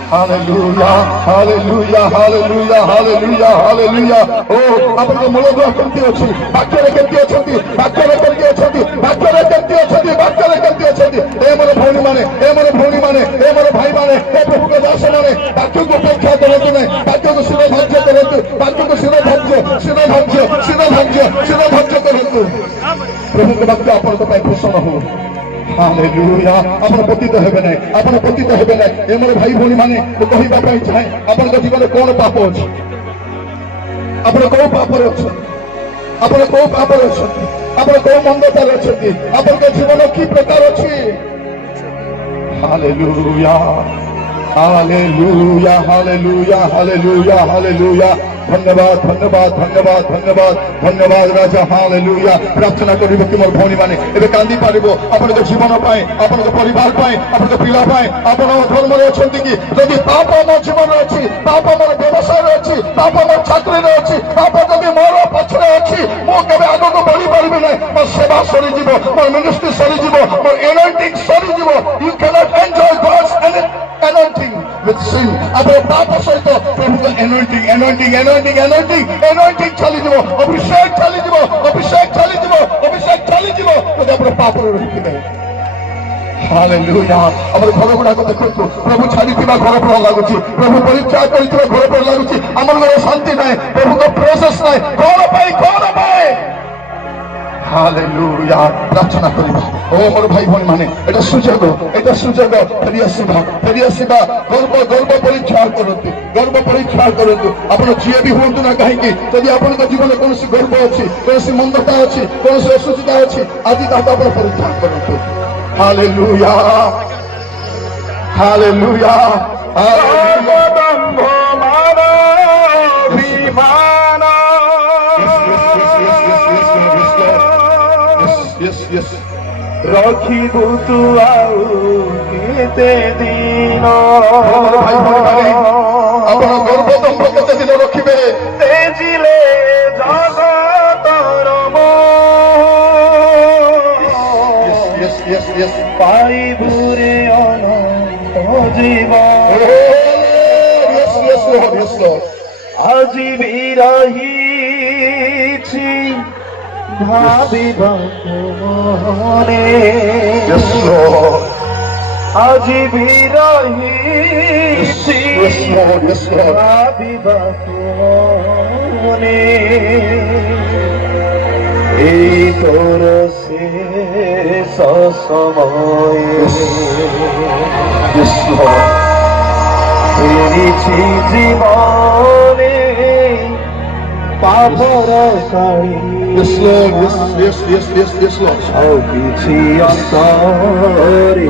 Hallelujah, hallelujah, hallelujah, hallelujah, hallelujah. Oh, ଆପଣଙ୍କ ମୂଳ ଦୁଆ କେମିତି ଅଛି? ବାକ୍ୟରେ କେମିତି ଅଛନ୍ତି? ବାକ୍ୟରେ କେମିତି ଅଛନ୍ତି? ବାକ୍ୟରେ କେମିତି ଅଛନ୍ତି? ବାକ୍ୟରେ କେମିତି ଅଛନ୍ତି? ଏ ମୋର ଭଉଣୀମାନେ, ଏ ମୋର ଭଉଣୀମାନେ, ଏ ମୋର ଭାଇମାନେ, ଏ ପ୍ରଭୁଙ୍କ ଦାସମାନେ, ବାକ୍ୟକୁ ଉପେକ୍ଷା କରନ୍ତୁ ନାହିଁ, ବାକ୍ୟକୁ ଶିରୋଧାର୍ଯ୍ୟ କରନ୍ତୁ, ବାକ୍ୟକୁ ଶିରୋଧାର୍ଯ୍ୟ ଶିରୋଧାର୍ଯ୍ୟ ଶିରୋଧାର୍ଯ୍ୟ ଶିରୋଧାର୍ଯ୍ୟ କରନ୍ତୁ। ପ୍ରଭୁଙ୍କ ବାକ୍ୟ ଆପଣଙ୍କ ପାଇଁ ପୋଷଣ ହଉ। ହାଲେଲୁୟା। ଆପଣ ପତିତ ହେବେ ନାହିଁ, ଆପଣ ପତିତ ହେବେ ନାହିଁ। ଏ ମୋର ଭାଇ ଭଉଣୀ ମାନେ, ମୁଁ କହିବା ପାଇଁ ଚାହେଁ, ଆପଣଙ୍କ ଜୀବନରେ କଣ ପାପ ଅଛି? ଆପଣ କୋଉ ପାପରେ ଅଛନ୍ତି? ଆପଣ କୋଉ ପାପରେ ଅଛନ୍ତି? ଆପଣ କୋଉ ମନ୍ଦତାରେ ଅଛନ୍ତି? ଆପଣଙ୍କ ଜୀବନ କି ପ୍ରକାର ଅଛି? Hallelujah hallelujah hallelujah hallelujah hallelujah. ধন্যবাদ ধন্যবাদ ধন্যবাদ ধন্যবাদ ধন্যবাদ রাজা। হালেলুয়া। প্রার্থনা করিব কি মোর ভଉଣୀ ମାନେ ଏବେ କାନ୍ଦି ପାରିବ ଆପଣଙ୍କ ଜୀବନ ପାଇଁ, ଆପଣଙ୍କ ପରିବାର ପାଇଁ, ଆପଣଙ୍କ ପିଲା ପାଇଁ। ଆପଣ ଧର୍ମରେ ଅଛନ୍ତି କି? ଯଦି ପାପ ମୋ ଜୀବନରେ ଅଛି, ପାପ ମୋର ବ୍ୟବସାୟରେ ଅଛି, ପାପ ମୋର ଚାକିରିରେ ଅଛି, ପାପ ଯଦି ମୋର ପଛରେ ଅଛି, ମୁଁ କେବେ ଆଗକୁ ବଢି ପାରିବି ନାହିଁ। ମୋ ସେବା ସରିଯିବ, ମୋର ମିନିଷ୍ଟ୍ରି ସରିଯିବ, ମୋର ଏନୋଇଣ୍ଟିଂ ସରିଯିବ। You can't enjoy God's anointing with sin. ଆପଣ ପାପ ସହିତ ପ୍ରଭୁଙ୍କ anointing anointing anointing anointing anointing ଚାଲିଯିବ, ଅଭିଷେକ ଚାଲିଯିବ, ଅଭିଷେକ ଚାଲିଯିବ, ଅଭିଷେକ ଚାଲିଯିବ ଯଦି ଆପଣ ପାପରେ ରହିଥିବେ। ହାଲେଲୁୟା। ଆମର ଘର ଗୁଡାକ ଦେଖନ୍ତୁ, ପ୍ରଭୁ ଛାଡିଥିବା ଘର ଭଳି ଲାଗୁଛି, ପ୍ରଭୁ ପରିତ୍ୟାଗ କରିଥିବା ଘର ଭଳି ଲାଗୁଛି। ଆମର ଘରେ ଶାନ୍ତି ନାହିଁ, ପ୍ରଭୁଙ୍କ ପ୍ରେସେନ୍ସ ନାହିଁ। କଣ ପାଇଁ? କଣ ପାଇଁ? ହାଲେଲୁୟା। ପ୍ରାର୍ଥନା କରିବା। ଓ ମୋର ଭାଇ ଭଉଣୀ ମାନେ, ଏଟା ସୁଯୋଗ, ଏଟା ସୁଯୋଗ। ଫେରି ଆସିବା, ଫେରି ଆସିବା। ଗର୍ବ ଗର୍ବ ପରିତ୍ୟାଗ କରନ୍ତୁ, ଗର୍ବ ପରିତ୍ୟାଗ କରନ୍ତୁ। ଆପଣ ଯିଏ ବି ହୁଅନ୍ତୁ ନା କାହିଁକି, ଯଦି ଆପଣଙ୍କ ଜୀବନରେ କୌଣସି ଗର୍ବ ଅଛି, କୌଣସି ମନ୍ଦତା ଅଛି, କୌଣସି ଅସୁସ୍ଥତା ଅଛି, ଆଜି ତାହାକୁ ଆପଣ ପରିତ୍ୟାଗ କରନ୍ତୁ। ହାଲେଲୁୟା ହାଲେଲୁୟା ରଖିବୁ ତୁ ଆଉ କେତେ ଦିନ? ଭାଇ ଭଉଣୀ, ଆପଣ ଗର୍ବ ଦମ୍ଭ କେତେ ଦିନ ରଖିବେ? ତେଜିଲେ ଜଗତର ପାଇବୁରେ ଅନନ୍ତ ଜୀବନ। ଆଜି ବି ରହିଛି ଭାବିବାକୁ ମନେ, ଆଜି ବି ରହିଛି ଭାବିବାକୁ ମନେ। এই তোর শেষ সময়ে ফিরিছি জীবনে পাপর শাড়ি সৌকিছি অন্তরে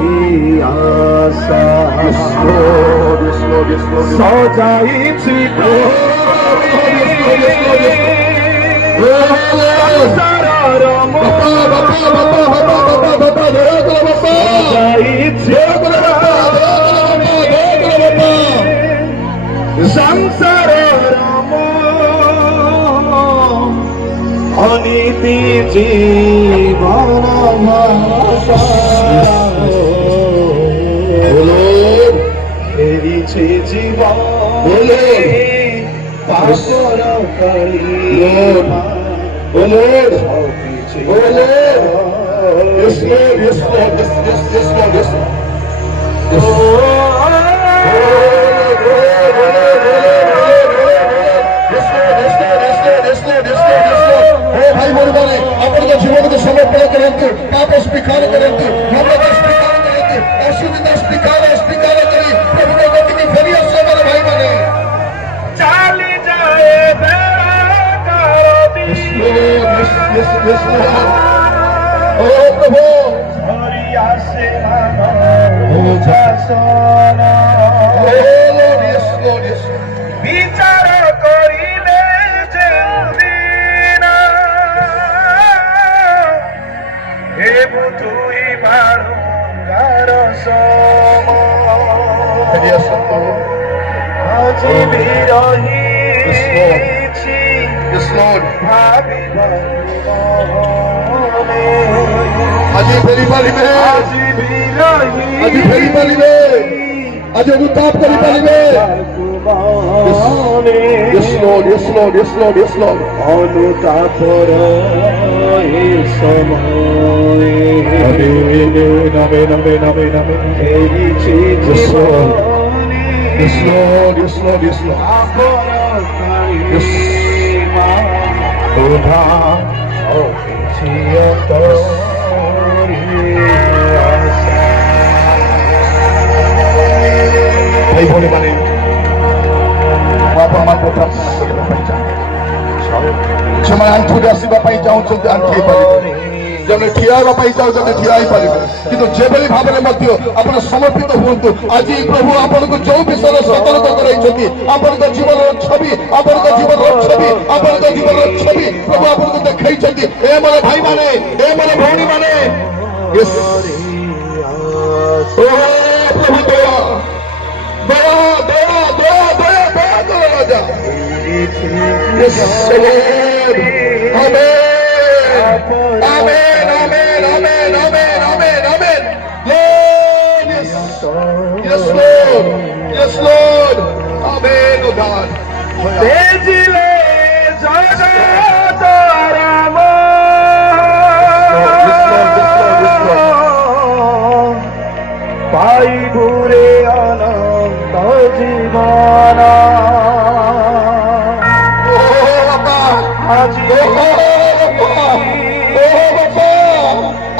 আশা সজাইছি সংসার অনীতি জীবন ফেরিছে জীবন পাপর কালি। Oh Lord, oh Lord, yes Lord, yes Lord, yes Lord, yes Lord. ଭାଇ ଭଉଣୀମାନେ, ଆପଣଙ୍କ ଜୀବନକୁ ସମର୍ପଣ କରନ୍ତୁ, ପାପ ସ୍ୱୀକାର କରନ୍ତୁ, ଭଗବାନ ସ୍ୱୀକାର କରନ୍ତୁ, ଅସୁବିଧା ସ୍ୱୀକାର କରି ପ୍ରଭୁଙ୍କ କତିକି ଫେରି ଆସିବ। ମୋର ଭାଇମାନେ, ଚାଲି ଯାଏ বিচার করিলে যেদিন हे बुधुई बाळुंगार सम ফিরে আসুন তো। আজি বিরহিছি Yes, Lord. ভাবিবারে আজি ফেরি পারিবে, আজি বিরহি আজি ফেরি পারিবে, আজি অনুতাপ করি পারিবে। Yes, Lord, yes, Lord, yes, Lord, yes, Lord. অনুতাপর এই সময় ফেরিছি Yes, Lord. জীবনে Yes, Lord, yes, Lord, yes, Lord. Yes. ଭାଇ ଭଉଣୀ ମାନେ ମୁଁ ଆପଣମାନଙ୍କୁ ପ୍ରାର୍ଥନା କରିବା ପାଇଁ ଚାହେଁ ସେମାନେ ଆଣ୍ଠୁରେ ଆସିବା ପାଇଁ ଚାହୁଁଛନ୍ତି ଆଣ୍ଠୁ ହେଇପାରିବେ, ଜଣେ ଠିଆ ହେବା ପାଇଁ ଚାହୁଁଛନ୍ତି ଠିଆ ହେଇପାରିବେ, କିନ୍ତୁ ଯେଭଳି ଭାବରେ ମଧ୍ୟ ଆପଣ ସମର୍ପିତ ହୁଅନ୍ତୁ। ଆଜି ପ୍ରଭୁ ଆପଣଙ୍କୁ ଯୋଉ ବିଷୟରେ ସତର୍କ କରାଇଛନ୍ତି, ଆପଣଙ୍କ ଜୀବନର ଛବି, ଆପଣଙ୍କ ଜୀବନର ଛବି, ଆପଣଙ୍କ ଜୀବନର ଛବି ପ୍ରଭୁ ଆପଣଙ୍କୁ ଦେଖାଇଛନ୍ତି। ଏ ମୋର ଭାଇମାନେ, ଏ ମୋର ଭଉଣୀମାନେ, Yes. Oh, ପ୍ରଭୁ ଦୟା ଦୟା ଦୟା ଦୟା ଦୟା ଦୟା କର ରାଜା। Yes, Lord. Amen. Amen, amen, amen, amen, amen, amen. Lord, yes. Yes, Lord. Yes, Lord. Amen, oh God. তেজিলে জগতরাম পাইবুরে অনন্ত জীবন Oh, Baba. আজি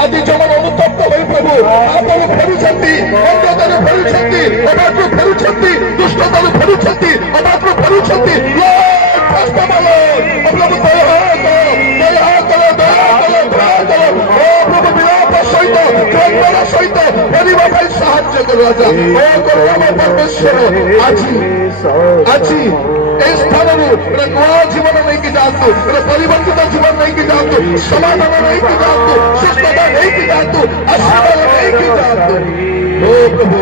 ଆଜି ଯେଉଁମାନେ ଅନୁତପ୍ତ ହୋଇ ପ୍ରଭୁ ଆପଣଙ୍କୁ ଫେରୁଛନ୍ତି, ଅନ୍ୟତାରୁ ଫେରୁଛନ୍ତି, ଅବାଟରୁ ଫେରୁଛନ୍ତି, ଦୁଷ୍ଟତାରୁ ଫେରୁଛନ୍ତି, ଅବାଟରୁ ଫେରୁଛନ୍ତି। ପ୍ରଭୁ ଦୟା କର, ଦୟା କର, ଦୟା କର, ଦୟା କର। ଓ ପ୍ରଭୁ ବିଳାପ ସହିତ, କ୍ରନ୍ଦନ ସହିତ ଫେରିବା ପାଇଁ ସାହାଯ୍ୟ କର ରାଜା। ଓ କରୁଣାମ ପରମେଶ୍ୱର, ଆଜି এই স্থানରୁ ଗୋଟେ ନୂଆ ଜୀବନ ନେଇକି ଯାଆନ୍ତୁ, ଗୋଟେ ପରିବର୍ତ୍ତିତ ଜୀବନ ନେଇକି ଯାଆନ୍ତୁ, ସମାଧାନ ନେଇକି ଯାଆନ୍ତୁ, ସୁସ୍ଥତା ନେଇକି ଯାଆନ୍ତୁ, ଆଶୀର୍ବାଦ ନେଇକି ଯାଆନ୍ତୁ। ଓ ପ୍ରଭୁ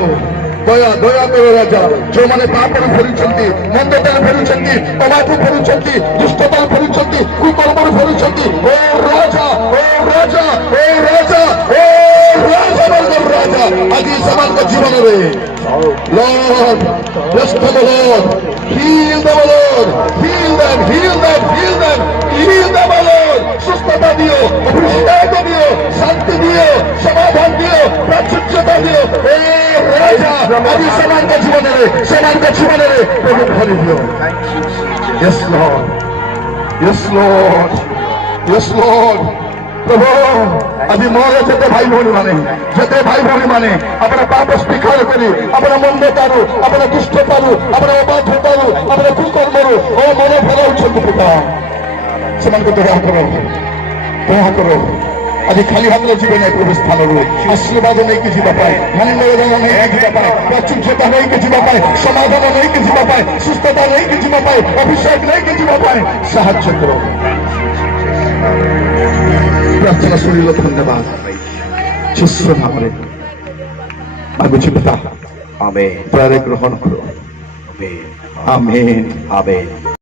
ଦୟା ଦୟା କର ରାଜା। ଯେଉଁମାନେ ପାପରୁ ଫେରୁଛନ୍ତି, ମନ୍ଦତାରୁ ଫେରୁଛନ୍ତି, ଅବାଟରୁ ଫେରୁଛନ୍ତି, ଦୁଷ୍ଟତାରୁ ଫେରୁଛନ୍ତି, କୁକର୍ମରୁ ଫେରୁଛନ୍ତି, ଓ ରାଜା, ଓ ରାଜା, ଓ ରାଜା, ଓ ରାଜା ବର୍ଗର ରାଜା, ଆଜି ସେମାନଙ୍କ ଜୀବନରେ Lord, bless them, Lord. Heal them, Lord. Heal them, heal them, heal them. Heal them, Lord. সুস্থতা দিও, অভিষেক দিও, শান্তি দিও, সমাধান দিও, প্রাচুর্যতা দিও। এ রাজা, আজ সমানক জীবনে প্রভু ভরি দিও। Yes, Lord. Yes, Lord. Yes, Lord. প্রভু আଜି ମୋର ଯେତେ ଭାଇ ଭଉଣୀ ମାନେ, ଯେତେ ଭାଇ ଭଉଣୀ ମାନେ ଆପଣ ପାପ ସ୍ୱୀକାର କରି ଆପଣ ମନ୍ଦତାରୁ, ଆପଣ ଦୁଷ୍ଟତାରୁ, ଆପଣ ଅବାଧ୍ୟତାରୁ, ଆପଣ କୁକର୍ମରୁ ଓ ମନ ଫେରାଉଛନ୍ତି ପିତା, ସେମାନଙ୍କୁ ଦୟା କର, ଦୟା କର। ଆଜି ଖାଲି ହାତରେ ଯିବେ ନାହିଁ ପ୍ରଭୁ ସ୍ଥାନରୁ, ଆଶୀର୍ବାଦ ନେଇକି ଯିବା ପାଇଁ, ମନୋରଞ୍ଜନ ନେଇକି ଯିବା ପାଇଁ, ପ୍ରାଚୁର୍ଯ୍ୟତା ନେଇକି ଯିବା ପାଇଁ, ସମାଧାନ ନେଇକି ଯିବା ପାଇଁ, ସୁସ୍ଥତା ନେଇକି ଯିବା ପାଇଁ, ଅଭିଷେକ ନେଇକି ଯିବା ପାଇଁ ସାହାଯ୍ୟ କର। ପ୍ରାର୍ଥନା ଶୁଣିଲ, ଧନ୍ୟବାଦ ଯୀଶୁ ନାମରେ ମାଗୁଛି ପିତା, Amen. ଦୟାରେ ଗ୍ରହଣ କର। Amen. ଆମେନ୍। Amen.